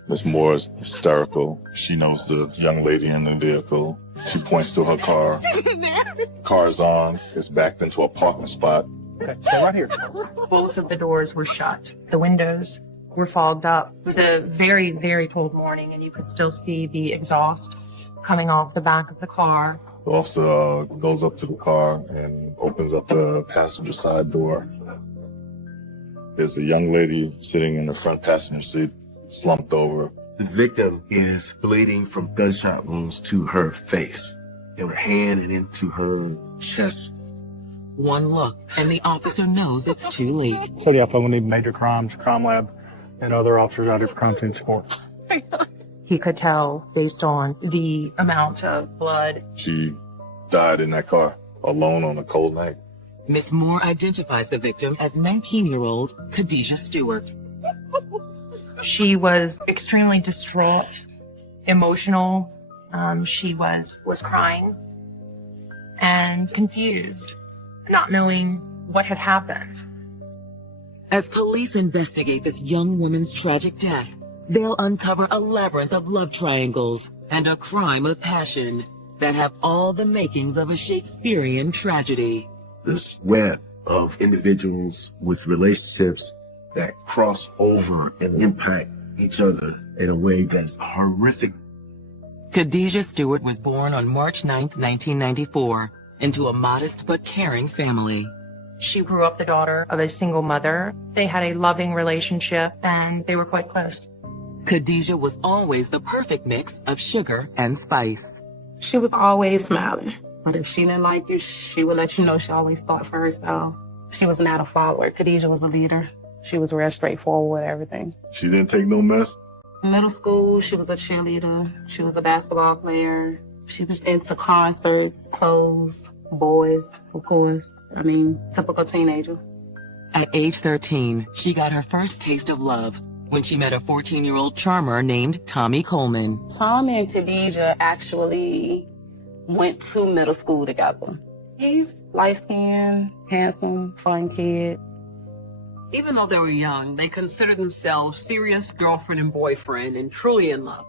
Miss Moore is hysterical. She knows the young lady in the vehicle. She points to her car. She's in there. Car's on. It's backed into a parking spot. Okay, so right here. Both of the doors were shut. The windows were fogged up. It was a very, very cold morning, and you could still see the exhaust coming off the back of the car. The officer goes up to the car and opens up the passenger side door. There's a young lady sitting in the front passenger seat, slumped over. The victim is bleeding from gunshot wounds to her face, in her hand and into her chest. One look, and the officer knows it's too late. So yeah, we need major crimes, crime lab, and other officers out here for crime scene support. He could tell based on the amount of blood. She died in that car, alone on a cold night. Miss Moore identifies the victim as 19-year-old Khadijah Stewart. She was extremely distraught, emotional. She was crying and confused, not knowing what had happened. As police investigate this young woman's tragic death, they'll uncover a labyrinth of love triangles and a crime of passion that have all the makings of a Shakespearean tragedy. This web of individuals with relationships that cross over and impact each other in a way that's horrific. Khadijah Stewart was born on March 9, 1994, into a modest but caring family. She grew up the daughter of a single mother. They had a loving relationship, and they were quite close. Khadijah was always the perfect mix of sugar and spice. She was always smiling. But if she didn't like you, she would let you know she always thought for herself. She was not a follower. Khadijah was a leader. She was real straightforward with everything. She didn't take no mess? In middle school, she was a cheerleader. She was a basketball player. She was into concerts, clothes, boys, of course. I mean, typical teenager. At age 13, she got her first taste of love when she met a 14-year-old charmer named Tommy Coleman. Tommy and Khadijah actually went to middle school together. He's light-skinned, handsome, fun kid. Even though they were young, they considered themselves serious girlfriend and boyfriend and truly in love.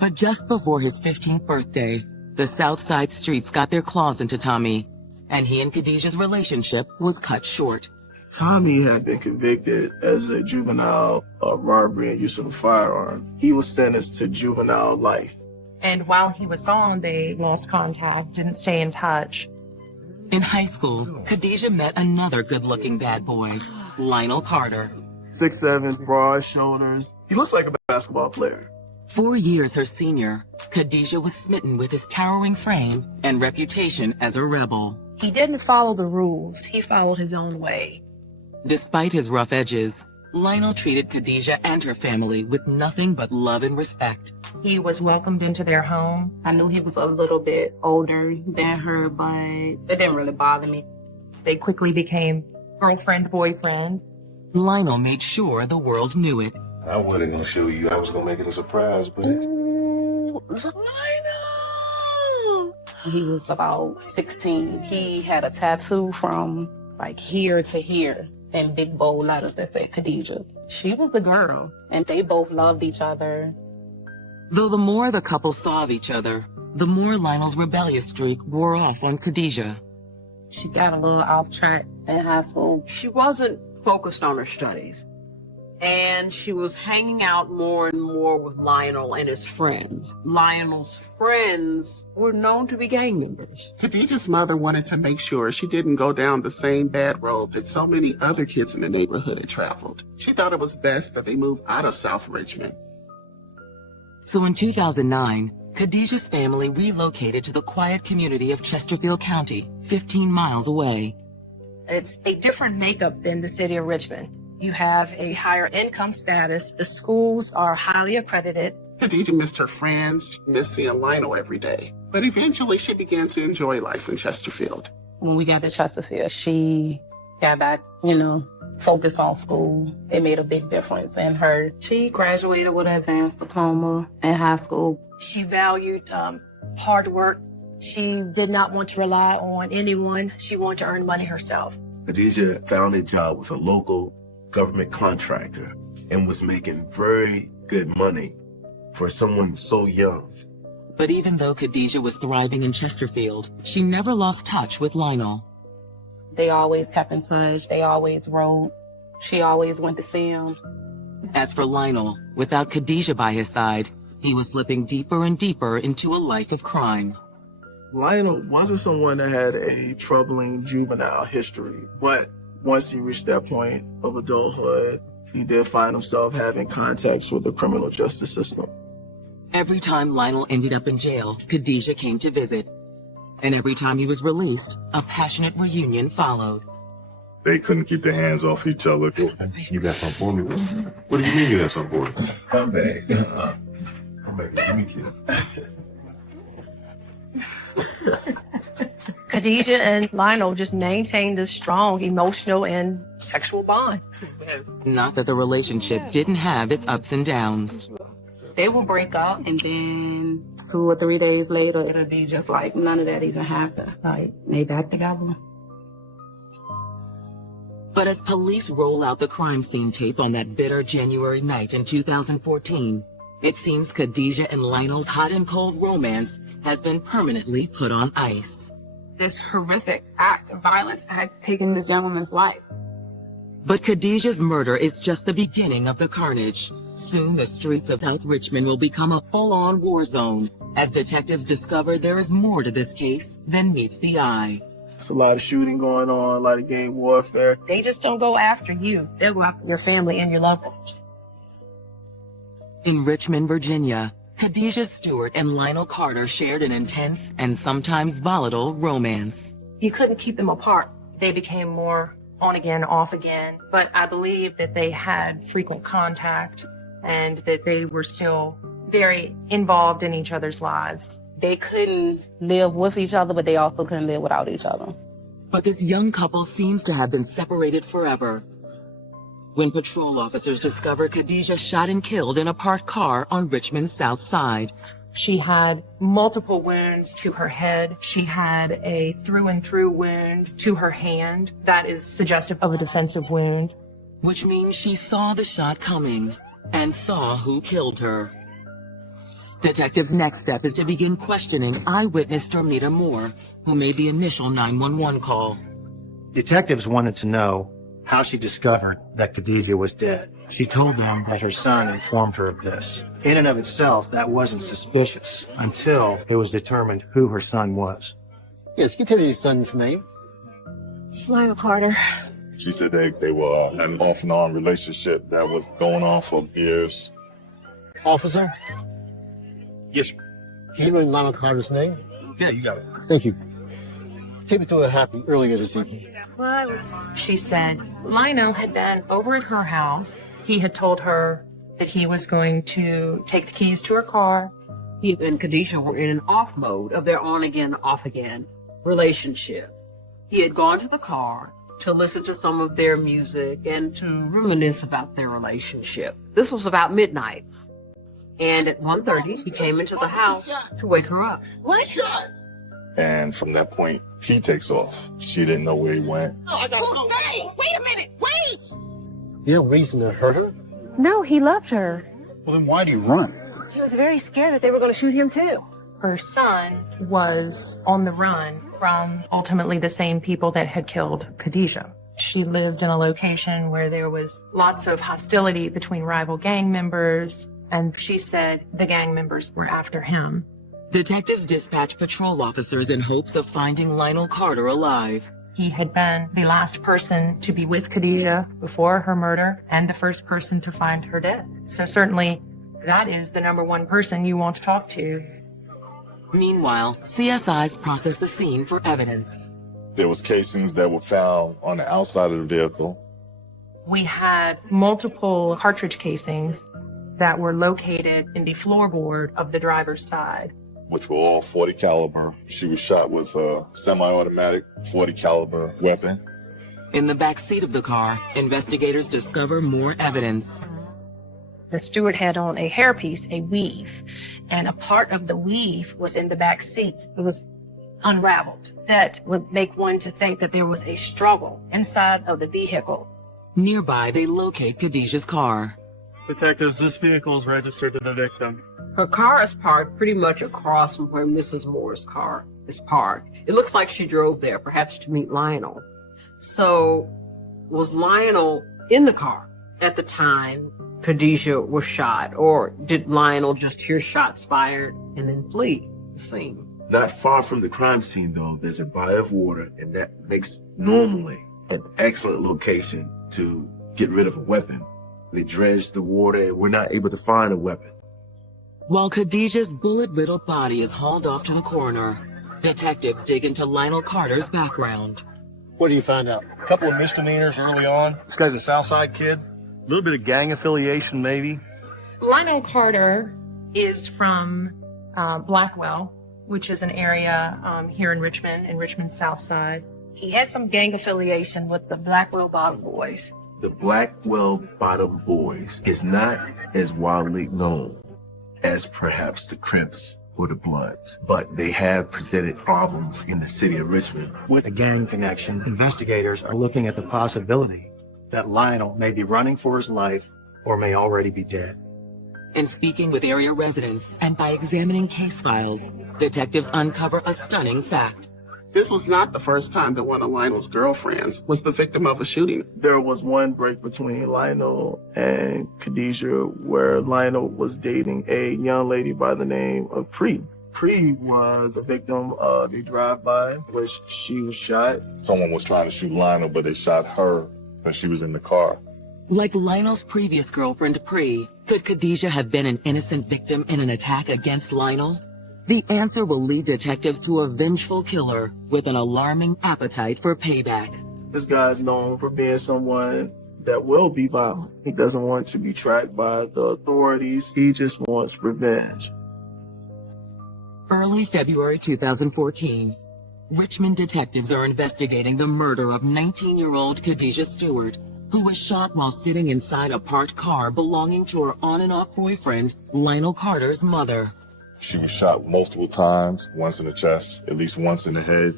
But just before his 15th birthday, the South Side streets got their claws into Tommy, and he and Khadijah's relationship was cut short. Tommy had been convicted as a juvenile of robbery and use of a firearm. He was sentenced to juvenile life. And while he was gone, they lost contact, didn't stay in touch. In high school, Khadijah met another good-looking bad boy, Lionel Carter. 6'7", broad shoulders. He looks like a basketball player. 4 years her senior, Khadijah was smitten with his towering frame and reputation as a rebel. He didn't follow the rules. He followed his own way. Despite his rough edges, Lionel treated Khadijah and her family with nothing but love and respect. He was welcomed into their home. I knew he was a little bit older than her, but it didn't really bother me. They quickly became girlfriend, boyfriend. Lionel made sure the world knew it. I wasn't going to show you. I was going to make it a surprise, but... Ooh, Lionel! He was about 16. He had a tattoo from like here to here in big bold letters that said Khadijah. She was the girl, and they both loved each other. Though the more the couple saw of each other, the more Lionel's rebellious streak wore off on Khadijah. She got a little off track in high school. She wasn't focused on her studies. And she was hanging out more and more with Lionel and his friends. Lionel's friends were known to be gang members. Khadijah's mother wanted to make sure she didn't go down the same bad road that so many other kids in the neighborhood had traveled. She thought it was best that they move out of South Richmond. So in 2009, Khadijah's family relocated to the quiet community of Chesterfield County, 15 miles away. It's a different makeup than the city of Richmond. You have a higher income status. The schools are highly accredited. Khadijah missed her friends, she missed seeing Lionel every day. But eventually she began to enjoy life in Chesterfield. When we got to Chesterfield, she got back, focused on school. It made a big difference in her. She graduated with an advanced diploma in high school. She valued hard work She did not want to rely on anyone. She wanted to earn money herself. Khadijah found a job with a local government contractor and was making very good money for someone so young. But even though Khadijah was thriving in Chesterfield, she never lost touch with Lionel. They always kept in touch. They always wrote. She always went to see him. As for Lionel, without Khadijah by his side, he was slipping deeper and deeper into a life of crime. Lionel wasn't someone that had a troubling juvenile history, but once he reached that point of adulthood, he did find himself having contacts with the criminal justice system. Every time Lionel ended up in jail, Khadijah came to visit. And every time he was released, a passionate reunion followed. They couldn't keep their hands off each other. You got something for me? What do you mean you got something for me? Come back. Come back. Let me get Khadijah and Lionel just maintained a strong emotional and sexual bond. Not that the relationship didn't have its ups and downs. They will break up, and then 2 or 3 days later, it'll be just like none of that even happened. Like, they back together. But as police roll out the crime scene tape on that bitter January night in 2014, it seems Khadijah and Lionel's hot and cold romance has been permanently put on ice. This horrific act of violence had taken this young woman's life. But Khadijah's murder is just the beginning of the carnage. Soon the streets of South Richmond will become a full-on war zone, as detectives discover there is more to this case than meets the eye. It's a lot of shooting going on, a lot of gang warfare. They just don't go after you. They'll go after your family and your loved ones. In Richmond, Virginia, Khadijah Stewart and Lionel Carter shared an intense and sometimes volatile romance. You couldn't keep them apart. They became more on again, off again, but I believe that they had frequent contact and that they were still very involved in each other's lives. They couldn't live with each other, but they also couldn't live without each other. But this young couple seems to have been separated forever. When patrol officers discover Khadijah shot and killed in a parked car on Richmond's south side. She had multiple wounds to her head. She had a through-and-through wound to her hand that is suggestive of a defensive wound. Which means she saw the shot coming and saw who killed her. Detectives' next step is to begin questioning eyewitness Dormita Moore, who made the initial 911 call. Detectives wanted to know how she discovered that Khadijah was dead. She told them that her son informed her of this. In and of itself, that wasn't suspicious until it was determined who her son was. Yes, can you tell me your son's name? It's Lionel Carter. She said they were an off and on relationship that was going on for years. Officer? Yes, sir. Can you know Lionel Carter's name? Yeah, you got it. Thank you. Take me to what happened earlier this evening. She said Lionel had been over at her house. He had told her that he was going to take the keys to her car. He and Khadijah were in an off mode of their on again, off again relationship. He had gone to the car to listen to some of their music and to reminisce about their relationship. This was about midnight. And at 1:30, he came into the house to wake her up. What? And from that point, he takes off. She didn't know where he went. Wait a minute, wait! You have reason to hurt her? No, he loved her. Well, then why do you run? He was very scared that they were going to shoot him too. Her son was on the run from ultimately the same people that had killed Khadijah. She lived in a location where there was lots of hostility between rival gang members, and she said the gang members were after him. Detectives dispatch patrol officers in hopes of finding Lionel Carter alive. He had been the last person to be with Khadijah before her murder and the first person to find her dead. So certainly that is the number one person you want to talk to. Meanwhile, CSIs process the scene for evidence. There was casings that were found on the outside of the vehicle. We had multiple cartridge casings that were located in the floorboard of the driver's side, which were all .40 caliber. She was shot with a semi-automatic .40 caliber weapon. In the back seat of the car, investigators discover more evidence. The steward had on a hairpiece, a weave, and a part of the weave was in the back seat. It was unraveled that would make one to think that there was a struggle inside of the vehicle. Nearby, they locate Khadijah's car. Detectives, this vehicle is registered to the victim. Her car is parked pretty much across from where Mrs. Moore's car is parked. It looks like she drove there, perhaps to meet Lionel. So, was Lionel in the car at the time Khadijah was shot, or did Lionel just hear shots fired and then flee the scene? Not far from the crime scene, though, there's a body of water, and that makes normally an excellent location to get rid of a weapon. They dredged the water, and we're not able to find a weapon. While Khadijah's bullet-riddled body is hauled off to the coroner, detectives dig into Lionel Carter's background. What do you find out? A couple of misdemeanors early on. This guy's a Southside kid. A little bit of gang affiliation, maybe. Lionel Carter is from Blackwell, which is an area here in Richmond South Side. He had some gang affiliation with the Blackwell Bottom Boys. The Blackwell Bottom Boys is not as widely known as perhaps the Crips or the Bloods, but they have presented problems in the city of Richmond. With a gang connection, investigators are looking at the possibility that Lionel may be running for his life or may already be dead. In speaking with area residents and by examining case files, detectives uncover a stunning fact. This was not the first time that one of Lionel's girlfriends was the victim of a shooting. There was one break between Lionel and Khadijah where Lionel was dating a young lady by the name of Pre. Pre was a victim of a drive-by where she was shot. Someone was trying to shoot Lionel, but they shot her when she was in the car. Like Lionel's previous girlfriend, Pre, could Khadijah have been an innocent victim in an attack against Lionel? The answer will lead detectives to a vengeful killer with an alarming appetite for payback. This guy is known for being someone that will be violent. He doesn't want to be tracked by the authorities. He just wants revenge. Early February 2014, Richmond detectives are investigating the murder of 19-year-old Khadijah Stewart, who was shot while sitting inside a parked car belonging to her on-and-off boyfriend, Lionel Carter's mother. She was shot multiple times, once in the chest, at least once in the head.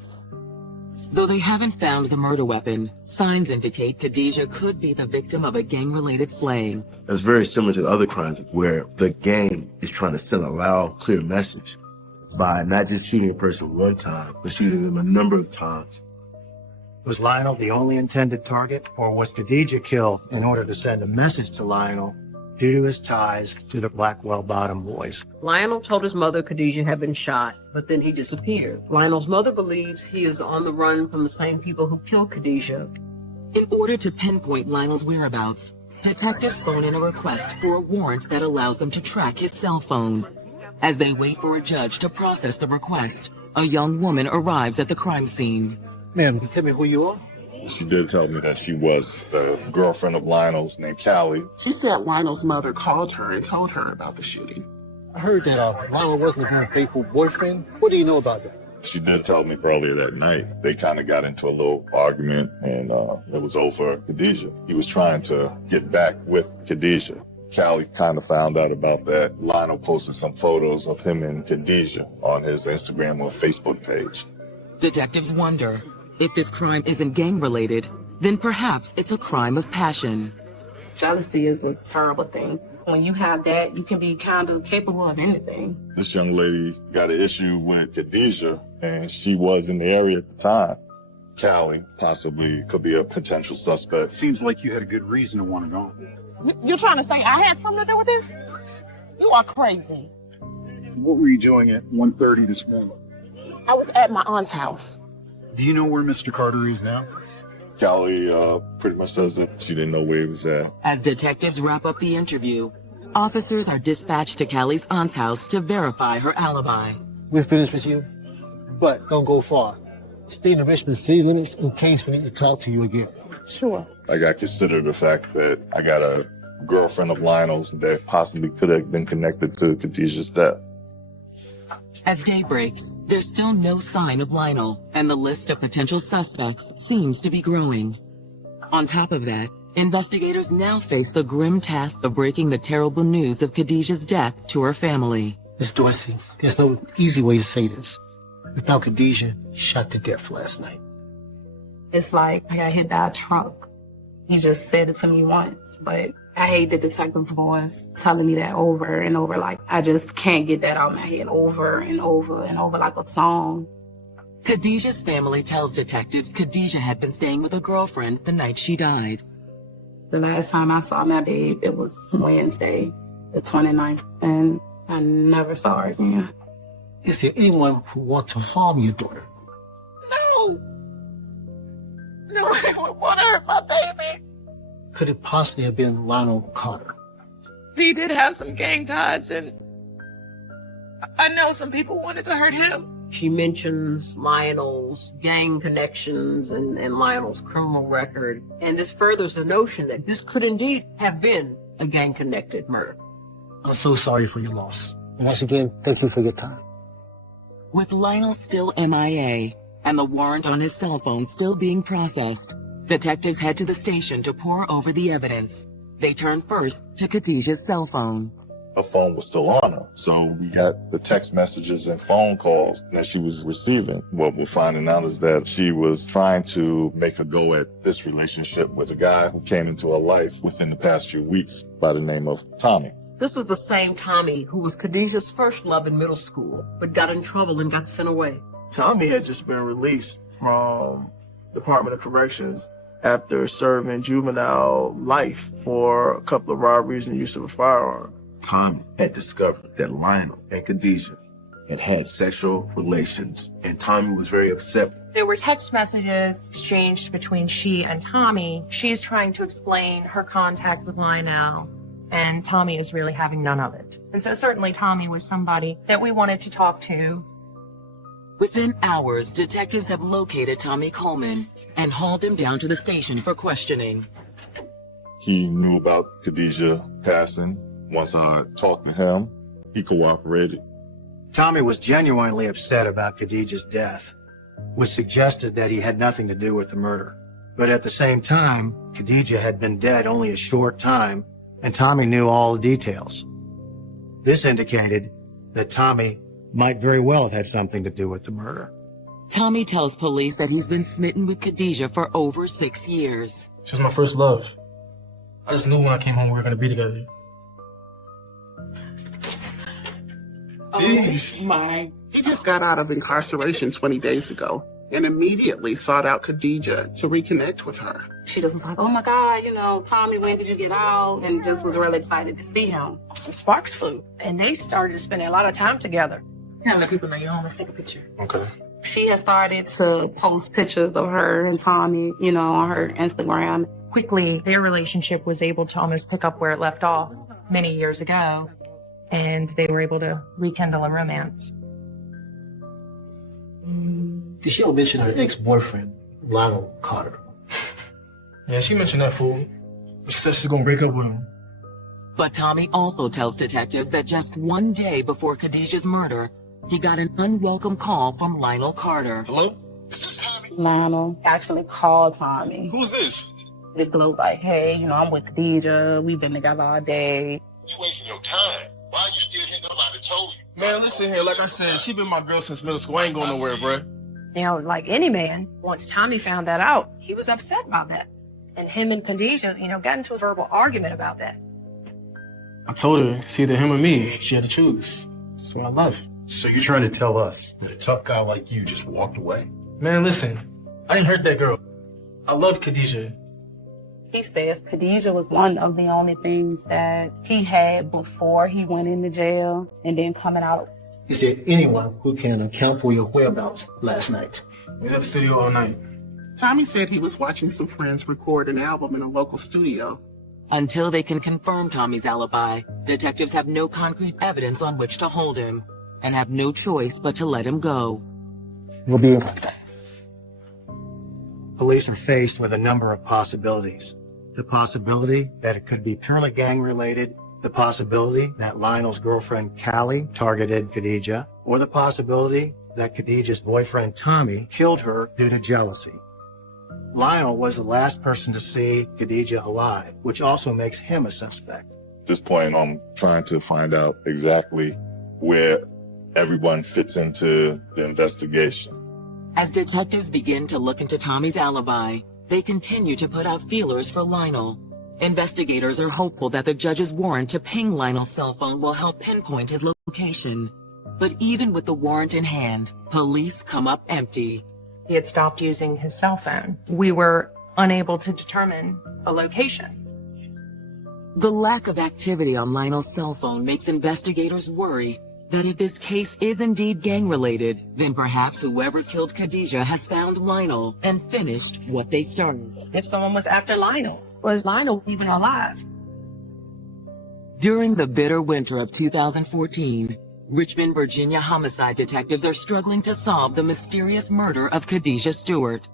Though they haven't found the murder weapon, signs indicate Khadijah could be the victim of a gang-related slaying. It's very similar to other crimes where the gang is trying to send a loud, clear message by not just shooting a person one time, but shooting them a number of times. Was Lionel the only intended target, or was Khadijah killed in order to send a message to Lionel due to his ties to the Blackwell Bottom Boys? Lionel told his mother Khadijah had been shot, but then he disappeared. Lionel's mother believes he is on the run from the same people who killed Khadijah. In order to pinpoint Lionel's whereabouts, detectives phone in a request for a warrant that allows them to track his cell phone. As they wait for a judge to process the request, a young woman arrives at the crime scene. Ma'am, can you tell me who you are? She did tell me that she was the girlfriend of Lionel's named Callie. She said Lionel's mother called her and told her about the shooting. I heard that Lionel wasn't her faithful boyfriend. What do you know about that? She did tell me earlier that night they kind of got into a little argument, and it was over Khadijah. He was trying to get back with Khadijah. Callie kind of found out about that. Lionel posted some photos of him and Khadijah on his Instagram or Facebook page. Detectives wonder, if this crime isn't gang-related, then perhaps it's a crime of passion. Jealousy is a terrible thing. When you have that, you can be kind of capable of anything. This young lady got an issue with Khadijah, and she was in the area at the time. Callie possibly could be a potential suspect. Seems like you had a good reason to want to know. You're trying to say I had something to do with this? You are crazy. What were you doing at 1:30 this morning? I was at my aunt's house. Do you know where Mr. Carter is now? Callie pretty much says that she didn't know where he was at. As detectives wrap up the interview, officers are dispatched to Callie's aunt's house to verify her alibi. We're finished with you, but don't go far. Stay in the Richmond city limits in case we need to talk to you again. Sure. Like, I consider the fact that I got a girlfriend of Lionel's that possibly could have been connected to Khadijah's death. As day breaks, there's still no sign of Lionel, and the list of potential suspects seems to be growing. On top of that, investigators now face the grim task of breaking the terrible news of Khadijah's death to her family. Miss Dorsey, there's no easy way to say this, Without Khadijah shot to death last night. It's like I got hit by a truck. He just said it to me once, but I hate the detective's voice telling me that over and over. Like, I just can't get that out of my head over and over and over like a song. Khadijah's family tells detectives Khadijah had been staying with a girlfriend the night she died. The last time I saw my babe, it was Wednesday, the 29th, and I never saw her again. Is there anyone who wants to harm your daughter? No! Nobody would want to hurt my baby. Could it possibly have been Lionel Carter? He did have some gang ties, and I know some people wanted to hurt him. She mentions Lionel's gang connections and Lionel's criminal record. And this furthers the notion that this could indeed have been a gang-connected murder. I'm so sorry for your loss. And once again, thank you for your time. With Lionel still MIA and the warrant on his cell phone still being processed, detectives head to the station to pore over the evidence. They turn first to Khadijah's cell phone. Her phone was still on her. So we got the text messages and phone calls that she was receiving. What we're finding out is that she was trying to make a go at this relationship with a guy who came into her life within the past few weeks by the name of Tommy. This is the same Tommy who was Khadijah's first love in middle school, but got in trouble and got sent away. Tommy had just been released from Department of Corrections after serving juvenile life for a couple of robberies and use of a firearm. Tommy had discovered that Lionel and Khadijah had had sexual relations, and Tommy was very upset. There were text messages exchanged between she and Tommy. She's trying to explain her contact with Lionel, and Tommy is really having none of it. And so certainly Tommy was somebody that we wanted to talk to. Within hours, detectives have located Tommy Coleman and hauled him down to the station for questioning. He knew about Khadijah passing. Once I talked to him, he cooperated. Tommy was genuinely upset about Khadijah's death, which suggested that he had nothing to do with the murder. But at the same time, Khadijah had been dead only a short time, and Tommy knew all the details. This indicated that Tommy might very well have had something to do with the murder. Tommy tells police that he's been smitten with Khadijah for over 6 years. She was my first love. I just knew when I came home we were going to be together. He just got out of incarceration 20 days ago and immediately sought out Khadijah to reconnect with her. She just was like, oh my God, Tommy, when did you get out? And just was really excited to see him. Some sparks flew, and they started spending a lot of time together. And let people know you're home. Let's take a picture. Okay. She has started to post pictures of her and Tommy, on her Instagram. Quickly, their relationship was able to almost pick up where it left off many years ago, and they were able to rekindle a romance. Did she ever mention her ex-boyfriend, Lionel Carter? Yeah, she mentioned that fool. She said she's gonna break up with him. But Tommy also tells detectives that just one day before Khadijah's murder, he got an unwelcome call from Lionel Carter. Hello? Lionel actually called Tommy. Who's this? It looked like, hey, I'm with Khadijah. We've been together all day. You wasting your time. Why are you still here? Nobody told you. Man, listen here. Like I said, she been my girl since middle school. I ain't going nowhere, bruh. Like any man, once Tommy found that out, he was upset about that. And him and Khadijah, got into a verbal argument about that. I told her, it's either him or me. She had to choose. That's what I love. So you're trying to tell us that a tough guy like you just walked away? Man, listen. I didn't hurt that girl. I love Khadijah. He says Khadijah was one of the only things that he had before he went into jail and then coming out. Is there anyone who can account for your whereabouts last night? He was at the studio all night. Tommy said he was watching some friends record an album in a local studio. Until they can confirm Tommy's alibi, detectives have no concrete evidence on which to hold him and have no choice but to let him go. We'll be in contact. Police are faced with a number of possibilities. The possibility that it could be purely gang-related, the possibility that Lionel's girlfriend Callie targeted Khadijah, or the possibility that Khadijah's boyfriend Tommy killed her due to jealousy. Lionel was the last person to see Khadijah alive, which also makes him a suspect. At this point, I'm trying to find out exactly where everyone fits into the investigation. As detectives begin to look into Tommy's alibi, they continue to put out feelers for Lionel. Investigators are hopeful that the judge's warrant to ping Lionel's cell phone will help pinpoint his location. But even with the warrant in hand, police come up empty. He had stopped using his cell phone. We were unable to determine a location. The lack of activity on Lionel's cell phone makes investigators worry that if this case is indeed gang-related, then perhaps whoever killed Khadijah has found Lionel and finished what they started. If someone was after Lionel, was Lionel even alive? During the bitter winter of 2014, Richmond, Virginia homicide detectives are struggling to solve the mysterious murder of Khadijah Stewart.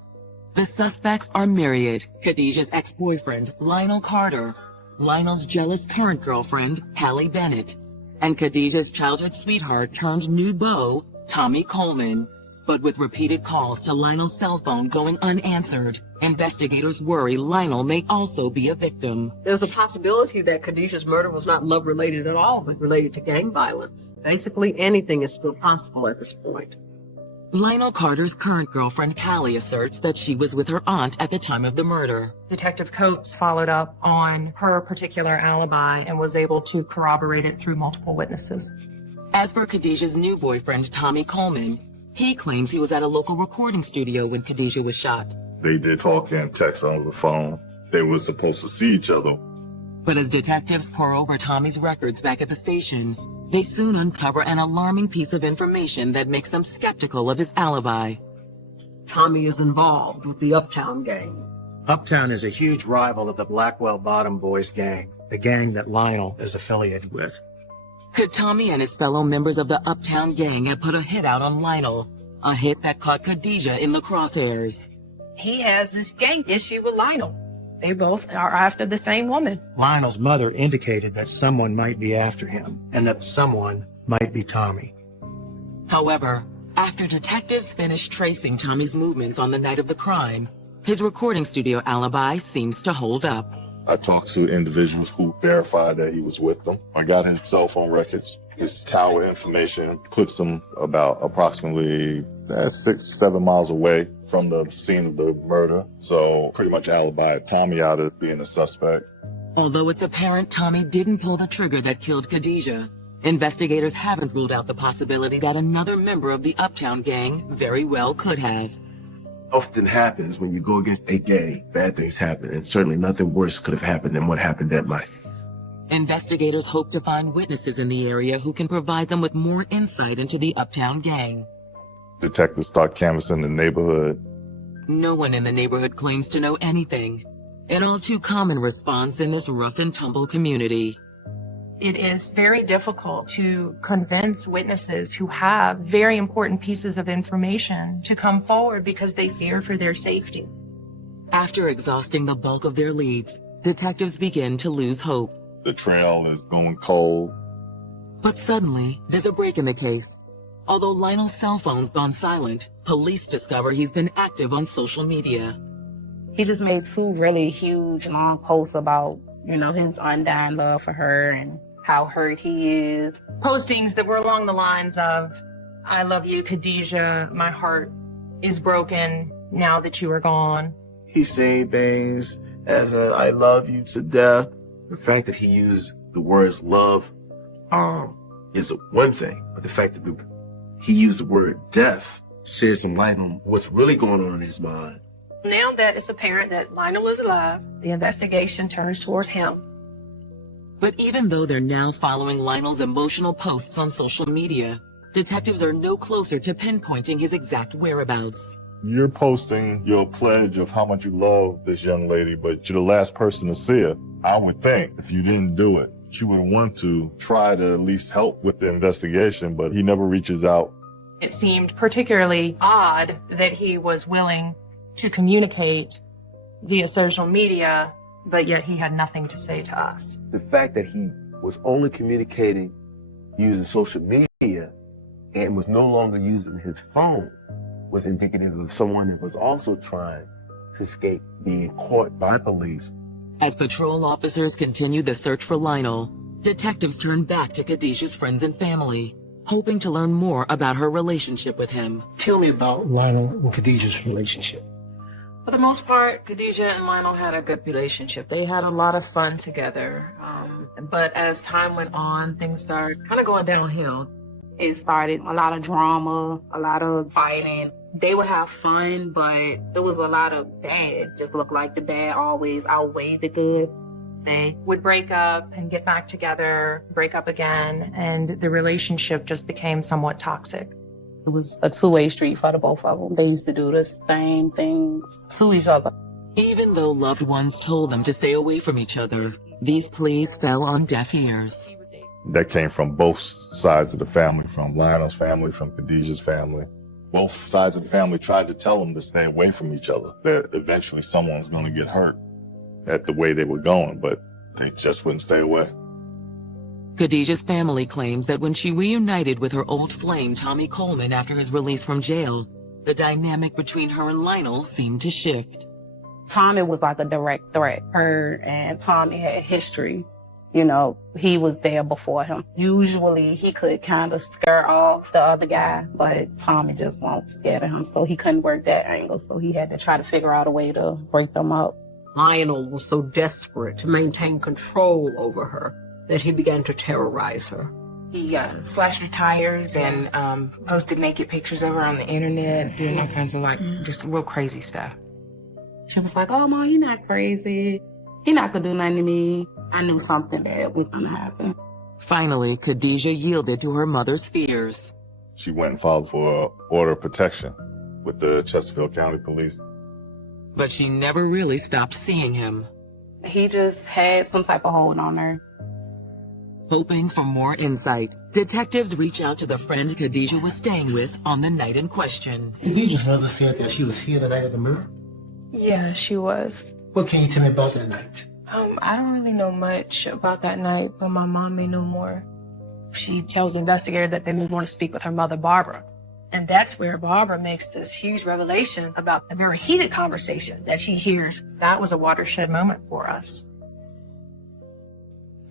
The suspects are myriad: Khadijah's ex-boyfriend, Lionel Carter, Lionel's jealous current girlfriend, Hallie Bennett, and Khadijah's childhood sweetheart turned new beau, Tommy Coleman. But with repeated calls to Lionel's cell phone going unanswered, investigators worry Lionel may also be a victim. There's a possibility that Khadijah's murder was not love-related at all, but related to gang violence. Basically, anything is still possible at this point. Lionel Carter's current girlfriend, Callie, asserts that she was with her aunt at the time of the murder. Detective Coates followed up on her particular alibi and was able to corroborate it through multiple witnesses. As for Khadijah's new boyfriend, Tommy Coleman, he claims he was at a local recording studio when Khadijah was shot. They did talk and text on the phone. They were supposed to see each other. But as detectives pore over Tommy's records back at the station, they soon uncover an alarming piece of information that makes them skeptical of his alibi. Tommy is involved with the Uptown gang. Uptown is a huge rival of the Blackwell Bottom Boys gang, the gang that Lionel is affiliated with. Could Tommy and his fellow members of the Uptown gang have put a hit out on Lionel? A hit that caught Khadijah in the crosshairs. He has this gang issue with Lionel. They both are after the same woman. Lionel's mother indicated that someone might be after him, and that someone might be Tommy. However, after detectives finished tracing Tommy's movements on the night of the crime, his recording studio alibi seems to hold up. I talked to individuals who verified that he was with them. I got his cell phone records, his tower information, puts him about approximately 6-7 miles away from the scene of the murder. So pretty much alibied Tommy out of being a suspect. Although it's apparent Tommy didn't pull the trigger that killed Khadijah, investigators haven't ruled out the possibility that another member of the Uptown gang very well could have. Often happens when you go against a gang, bad things happen, and certainly nothing worse could have happened than what happened that night. Investigators hope to find witnesses in the area who can provide them with more insight into the Uptown gang. Detectives start canvassing the neighborhood. No one in the neighborhood claims to know anything. An all too common response in this rough and tumble community. It is very difficult to convince witnesses who have very important pieces of information to come forward because they fear for their safety. After exhausting the bulk of their leads, detectives begin to lose hope. The trail is going cold. But suddenly, there's a break in the case. Although Lionel's cell phone's gone silent, police discover he's been active on social media. He just made 2 really huge, long posts about, his undying love for her and how hurt he is. Postings that were along the lines of, I love you, Khadijah. My heart is broken now that you are gone. He's saying things as I love you to death. The fact that he used the words love is one thing, but the fact that he used the word death sheds some light on what's really going on in his mind. Now that it's apparent that Lionel is alive, the investigation turns towards him. But even though they're now following Lionel's emotional posts on social media, detectives are no closer to pinpointing his exact whereabouts. You're posting your pledge of how much you love this young lady, but you're the last person to see her. I would think if you didn't do it, she would want to try to at least help with the investigation, but he never reaches out. It seemed particularly odd that he was willing to communicate via social media, but yet he had nothing to say to us. The fact that he was only communicating using social media and was no longer using his phone was indicative of someone that was also trying to escape being caught by police. As patrol officers continue the search for Lionel, detectives turn back to Khadijah's friends and family. hoping to learn more about her relationship with him. Tell me about Lionel and Khadijah's relationship. For the most part, Khadijah and Lionel had a good relationship. They had a lot of fun together. But as time went on, things started kind of going downhill. It started a lot of drama, a lot of fighting. They would have fun, but it was a lot of bad. Just looked like the bad always outweighed the good. They would break up and get back together, break up again, and the relationship just became somewhat toxic. It was a two-way street for the both of them. They used to do the same things to each other. Even though loved ones told them to stay away from each other, these pleas fell on deaf ears. That came from both sides of the family, from Lionel's family, from Khadijah's family. Both sides of the family tried to tell them to stay away from each other, that eventually someone's going to get hurt at the way they were going, but they just wouldn't stay away. Khadijah's family claims that when she reunited with her old flame, Tommy Coleman, after his release from jail, the dynamic between her and Lionel seemed to shift. Tommy was like a direct threat. Her and Tommy had history. You know, he was there before him. Usually he could kind of scare off the other guy, but Tommy just won't scare him, so he couldn't work that angle. So he had to try to figure out a way to break them up. Lionel was so desperate to maintain control over her that he began to terrorize her. He slashed her tires and posted naked pictures of her on the internet, doing all kinds of like just real crazy stuff. She was like, "Oh, Mom, you're not crazy. He not gonna do nothing to me." I knew something bad was gonna happen. Finally, Khadijah yielded to her mother's fears. She went and filed for an order of protection with the Chesterfield County Police. But she never really stopped seeing him. He just had some type of hold on her. Hoping for more insight, detectives reach out to the friend Khadijah was staying with on the night in question. Khadijah's mother said that she was here the night of the murder. Yeah, she was. What can you tell me about that night? I don't really know much about that night, but my mom may know more. She tells the investigator that they may want to speak with her mother, Barbara. And that's where Barbara makes this huge revelation about a very heated conversation that she hears. That was a watershed moment for us.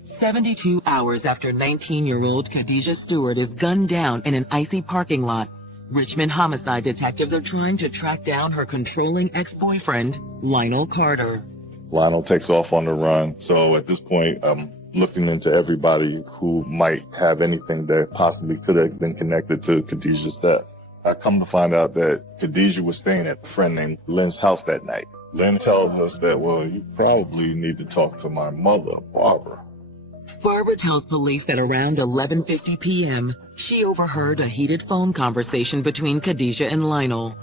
72 hours after 19-year-old Khadijah Stewart is gunned down in an icy parking lot, Richmond homicide detectives are trying to track down her controlling ex-boyfriend, Lionel Carter. Lionel takes off on the run. So at this point, I'm looking into everybody who might have anything that possibly could have been connected to Khadijah's death. I come to find out that Khadijah was staying at a friend named Lynn's house that night. Lynn tells us that, well, you probably need to talk to my mother, Barbara. Barbara tells police that around 11:50 p.m., she overheard a heated phone conversation between Khadijah and Lionel.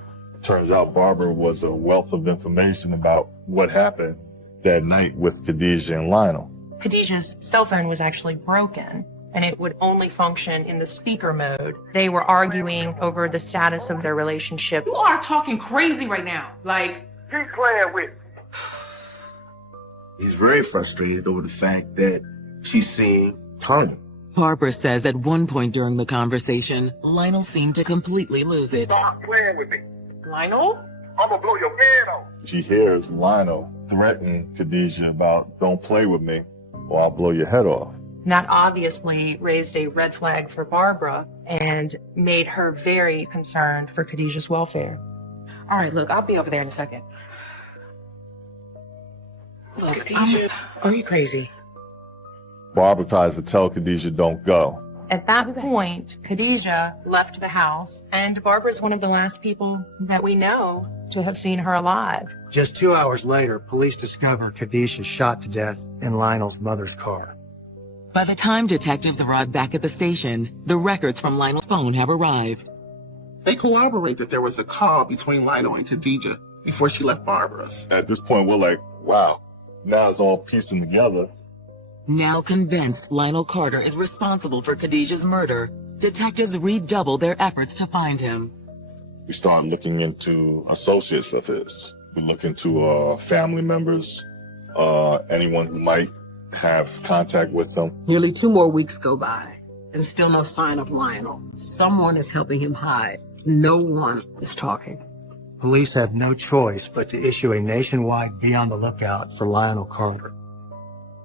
Turns out Barbara was a wealth of information about what happened that night with Khadijah and Lionel. Khadijah's cell phone was actually broken, and it would only function in the speaker mode. They were arguing over the status of their relationship. You are talking crazy right now. Like, keep playing with me. He's very frustrated over the fact that she's seeing Tanya. Barbara says at one point during the conversation, Lionel seemed to completely lose it. Stop playing with me. Lionel? I'm gonna blow your head off. She hears Lionel threaten Khadijah about, don't play with me or I'll blow your head off. And that obviously raised a red flag for Barbara and made her very concerned for Khadijah's welfare. All right, look, I'll be over there in a second. Look, Khadijah, are you crazy? Barbara tries to tell Khadijah, don't go. At that point, Khadijah left the house, and Barbara's one of the last people that we know to have seen her alive. Just 2 hours later, police discover Khadijah shot to death in Lionel's mother's car. By the time detectives arrive back at the station, the records from Lionel's phone have arrived. They corroborate that there was a call between Lionel and Khadijah before she left Barbara's. At this point, we're like, wow, now it's all piecing together. Now convinced Lionel Carter is responsible for Khadijah's murder, detectives redouble their efforts to find him. We start looking into associates of his. We look into family members, anyone who might have contact with him. Nearly 2 more weeks go by, and still no sign of Lionel. Someone is helping him hide. No one is talking. Police have no choice but to issue a nationwide be on the lookout for Lionel Carter.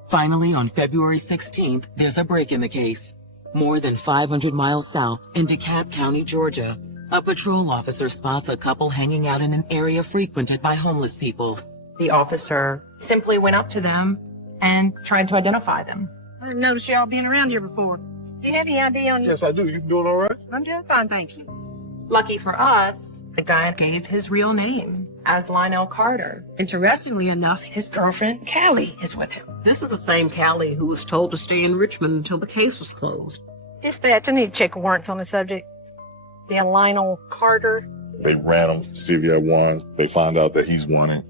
Finally, on February 16th, there's a break in the case. More than 500 miles south in DeKalb County, Georgia, a patrol officer spots a couple hanging out in an area frequented by homeless people. The officer simply went up to them and tried to identify them. I didn't notice y'all being around here before. Do you have any ID on you? Yes, I do. You doing all right? I'm doing fine, thank you. Lucky for us, the guy gave his real name as Lionel Carter. Interestingly enough, his girlfriend, Callie, is with him. This is the same Callie who was told to stay in Richmond until the case was closed. Dispatch, I need to check warrants on the subject. Yeah, Lionel Carter. They ran him to see if he had warrants. They found out that he's wanted.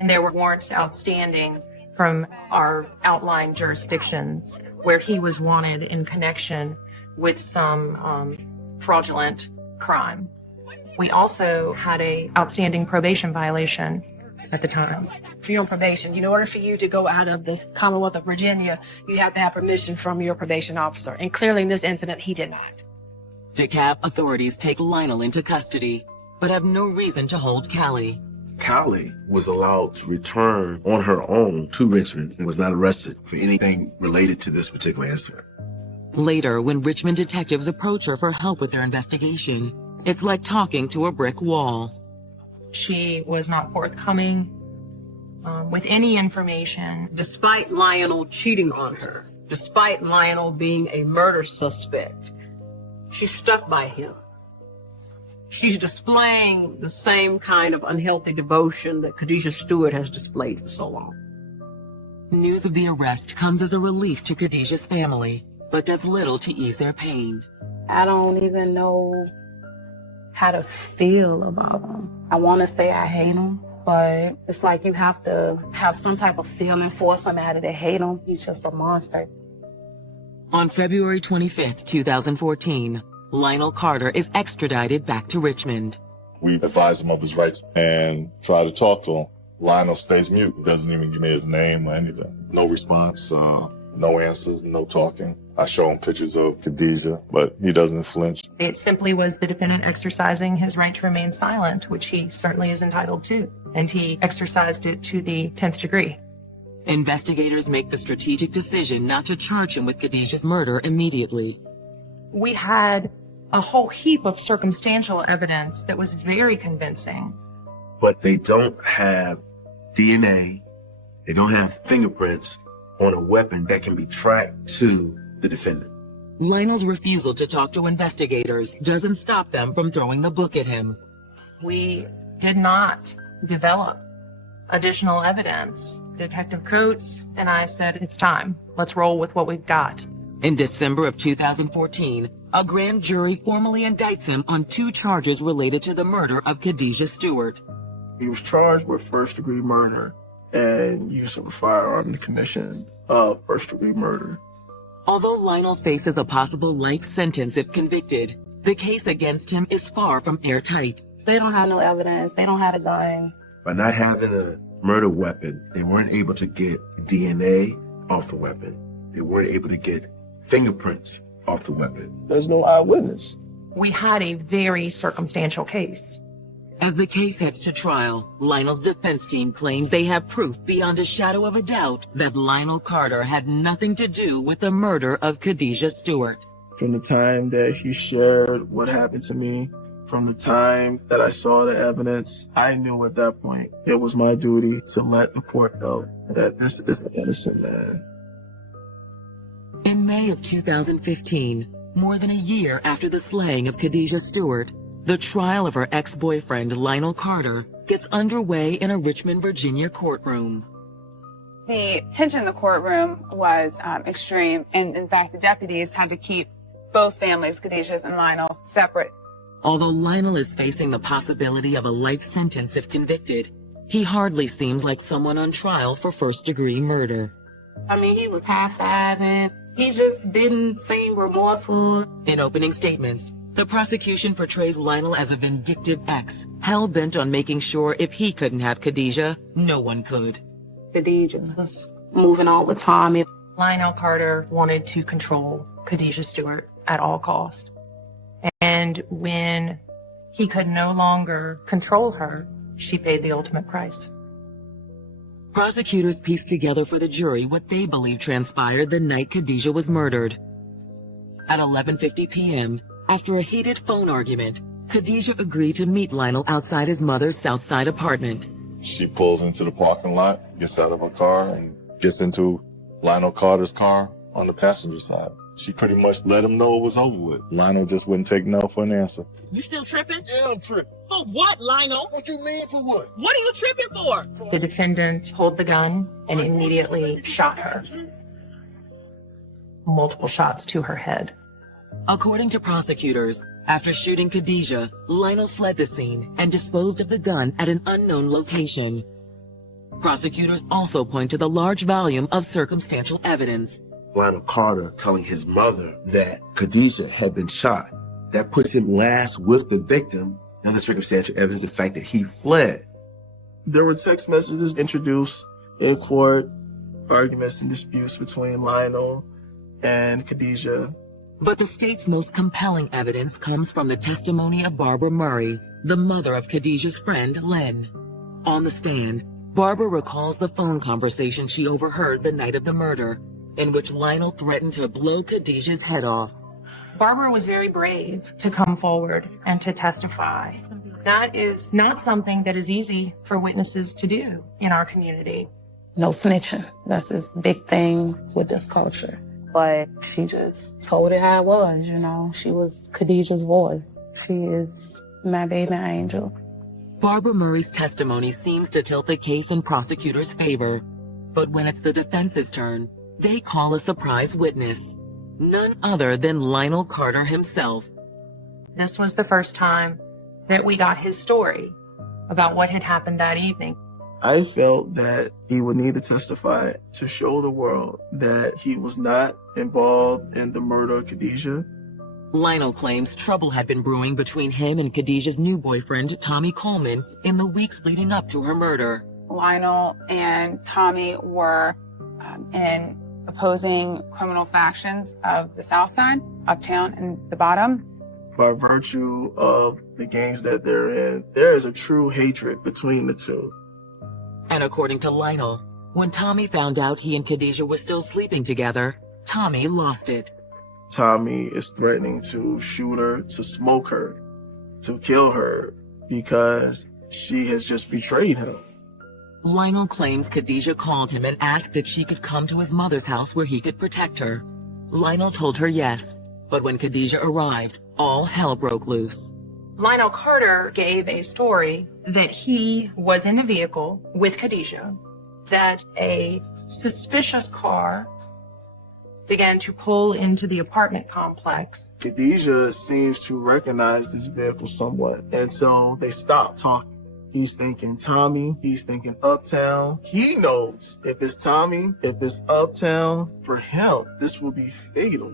And there were warrants outstanding from our outlying jurisdictions where he was wanted in connection with some fraudulent crime. We also had a outstanding probation violation at the time. If you're on probation, in order for you to go out of the Commonwealth of Virginia, you have to have permission from your probation officer. And clearly in this incident, he did not. DeKalb authorities take Lionel into custody, but have no reason to hold Callie. Callie was allowed to return on her own to Richmond and was not arrested for anything related to this particular incident. Later, when Richmond detectives approach her for help with their investigation, it's like talking to a brick wall. She was not forthcoming with any information. Despite Lionel cheating on her, despite Lionel being a murder suspect, she stuck by him. She's displaying the same kind of unhealthy devotion that Khadijah Stewart has displayed for so long. News of the arrest comes as a relief to Khadijah's family, but does little to ease their pain. I don't even know how to feel about him. I want to say I hate him, but it's like you have to have some type of feeling for somebody to hate him. He's just a monster. On February 25th, 2014, Lionel Carter is extradited back to Richmond. We advised him of his rights and try to talk to him. Lionel stays mute. Doesn't even give me his name or anything. No response, no answers, no talking. I show him pictures of Khadijah, but he doesn't flinch. It simply was the defendant exercising his right to remain silent, which he certainly is entitled to. And he exercised it to the 10th degree. Investigators make the strategic decision not to charge him with Khadijah's murder immediately. We had a whole heap of circumstantial evidence that was very convincing. But they don't have DNA, they don't have fingerprints on a weapon that can be tracked to the defendant. Lionel's refusal to talk to investigators doesn't stop them from throwing the book at him. We did not develop additional evidence. Detective Coates and I said, it's time. Let's roll with what we've got. In December of 2014, a grand jury formally indicts him on 2 charges related to the murder of Khadijah Stewart. He was charged with first-degree murder and use of a firearm in the commission of first-degree murder. Although Lionel faces a possible life sentence if convicted, the case against him is far from airtight. They don't have no evidence. They don't have a gun. By not having a murder weapon, they weren't able to get DNA off the weapon. They weren't able to get fingerprints off the weapon. There's no eyewitness. We had a very circumstantial case. As the case heads to trial, Lionel's defense team claims they have proof beyond a shadow of a doubt that Lionel Carter had nothing to do with the murder of Khadijah Stewart. From the time that he shared what happened to me, from the time that I saw the evidence, I knew at that point it was my duty to let the court know that this is an innocent man. In May of 2015, more than a year after the slaying of Khadijah Stewart, the trial of her ex-boyfriend, Lionel Carter, gets underway in a Richmond, Virginia courtroom. The tension in the courtroom was extreme, and in fact, the deputies had to keep both families, Khadijah's and Lionel's, separate. Although Lionel is facing the possibility of a life sentence if convicted, he hardly seems like someone on trial for first-degree murder. I mean, he was high-fiving. He just didn't seem remorseful. In opening statements, the prosecution portrays Lionel as a vindictive ex, hell-bent on making sure if he couldn't have Khadijah, no one could. Khadijah was moving all the time. Lionel Carter wanted to control Khadijah Stewart at all cost. And when he could no longer control her, she paid the ultimate price. Prosecutors pieced together for the jury what they believe transpired the night Khadijah was murdered. At 11:50 p.m., after a heated phone argument, Khadijah agreed to meet Lionel outside his mother's South Side apartment. She pulls into the parking lot, gets out of her car, and gets into Lionel Carter's car on the passenger side. She pretty much let him know it was over with. Lionel just wouldn't take no for an answer. You still tripping? Yeah, I'm tripping. For what, Lionel? What you mean for what? What are you tripping for? The defendant pulled the gun and immediately shot her. Multiple shots to her head. According to prosecutors, after shooting Khadijah, Lionel fled the scene and disposed of the gun at an unknown location. Prosecutors also point to the large volume of circumstantial evidence. Lionel Carter telling his mother that Khadijah had been shot. That puts him last with the victim. Another circumstantial evidence, the fact that he fled. There were text messages introduced in court, arguments and disputes between Lionel and Khadijah. But the state's most compelling evidence comes from the testimony of Barbara Murray, the mother of Khadijah's friend, Len. On the stand, Barbara recalls the phone conversation she overheard the night of the murder, in which Lionel threatened to blow Khadijah's head off. Barbara was very brave to come forward and to testify. That is not something that is easy for witnesses to do in our community. No snitching. That's this big thing with this culture. But she just told it how it was, you know. She was Khadijah's voice. She is my baby angel. Barbara Murray's testimony seems to tilt the case in prosecutors' favor. But when it's the defense's turn, they call a surprise witness. None other than Lionel Carter himself. This was the first time that we got his story about what had happened that evening. I felt that he would need to testify to show the world that he was not involved in the murder of Khadijah. Lionel claims trouble had been brewing between him and Khadijah's new boyfriend, Tommy Coleman, in the weeks leading up to her murder. Lionel and Tommy were in opposing criminal factions of the South Side, Uptown, and the Bottom. By virtue of the gangs that they're in, there is a true hatred between the two. And according to Lionel, when Tommy found out he and Khadijah were still sleeping together, Tommy lost it. Tommy is threatening to shoot her, to smoke her, to kill her, because she has just betrayed him. Lionel claims Khadijah called him and asked if she could come to his mother's house where he could protect her. Lionel told her yes, but when Khadijah arrived, all hell broke loose. Lionel Carter gave a story that he was in a vehicle with Khadijah, that a suspicious car began to pull into the apartment complex. Khadijah seems to recognize this vehicle somewhat, and so they stop talking. He's thinking Tommy, he's thinking Uptown. He knows if it's Tommy, if it's Uptown, for him, this will be fatal.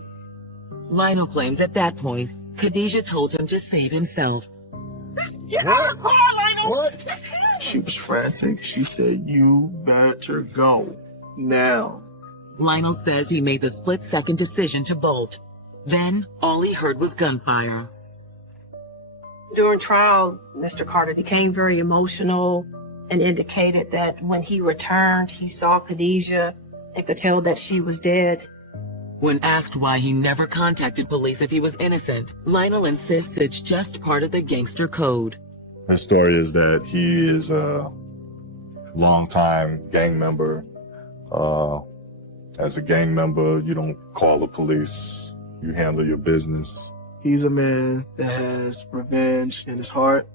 Lionel claims at that point, Khadijah told him to save himself. Get out of the car, Lionel! What? She was frantic. She said, "You better go now." Lionel says he made the split-second decision to bolt. Then, all he heard was gunfire. During trial, Mr. Carter became very emotional and indicated that when he returned, he saw Khadijah and could tell that she was dead. When asked why he never contacted police if he was innocent, Lionel insists it's just part of the gangster code. His story is that he is a longtime gang member. As a gang member, you don't call the police. You handle your business. He's a man that has revenge in his heart.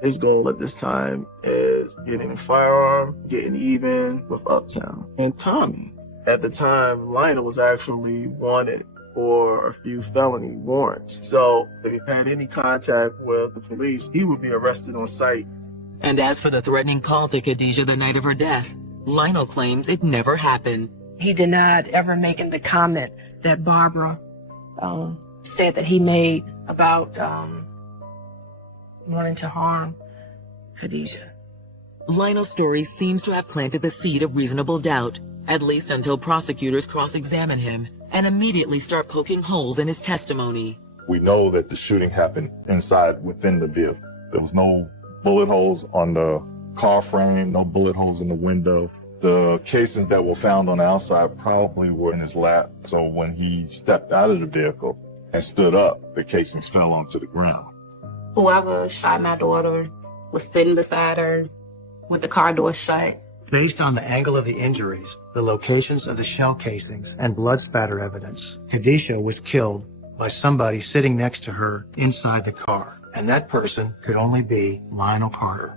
His goal at this time is getting a firearm, getting even with Uptown. And Tommy, at the time, Lionel was actually wanted for a few felony warrants. So if he had any contact with the police, he would be arrested on sight. And as for the threatening call to Khadijah the night of her death, Lionel claims it never happened. He denied ever making the comment that Barbara said that he made about wanting to harm Khadijah. Lionel's story seems to have planted the seed of reasonable doubt, at least until prosecutors cross-examine him and immediately start poking holes in his testimony. We know that the shooting happened inside within the vehicle. There was no bullet holes on the car frame, no bullet holes in the window. The casings that were found on the outside probably were in his lap. So when he stepped out of the vehicle, and stood up, the casings fell onto the ground. Whoever shot my daughter was sitting beside her with the car door shut. Based on the angle of the injuries, the locations of the shell casings, and blood spatter evidence, Khadijah was killed by somebody sitting next to her inside the car. And that person could only be Lionel Carter.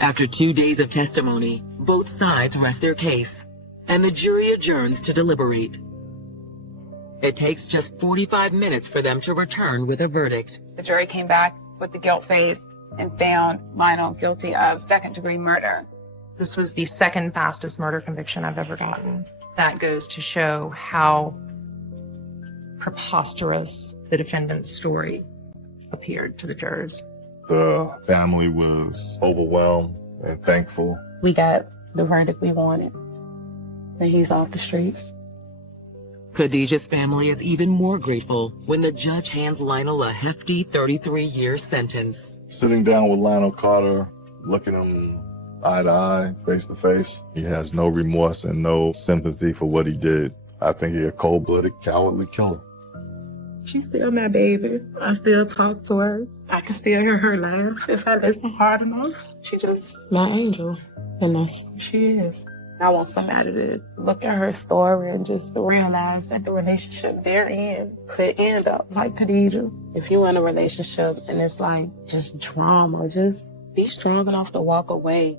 After 2 days of testimony, both sides rest their case, and the jury adjourns to deliberate. It takes just 45 minutes for them to return with a verdict. The jury came back with the guilt phase and found Lionel guilty of second-degree murder. This was the second fastest murder conviction I've ever gotten. That goes to show how preposterous the defendant's story appeared to the jurors. The family was overwhelmed and thankful. We got the verdict we wanted, and he's off the streets. Khadijah's family is even more grateful when the judge hands Lionel a hefty 33-year sentence. Sitting down with Lionel Carter, looking him eye to eye, face to face, he has no remorse and no sympathy for what he did. I think he's a cold-blooded, cowardly killer. She's still my baby. I still talk to her. I can still hear her laugh if I listen hard enough. She just my angel, and that's who she is. I want somebody to look at her story and just realize that the relationship they're in could end up like Khadijah. If you're in a relationship and it's like just drama, just be strong enough to walk away.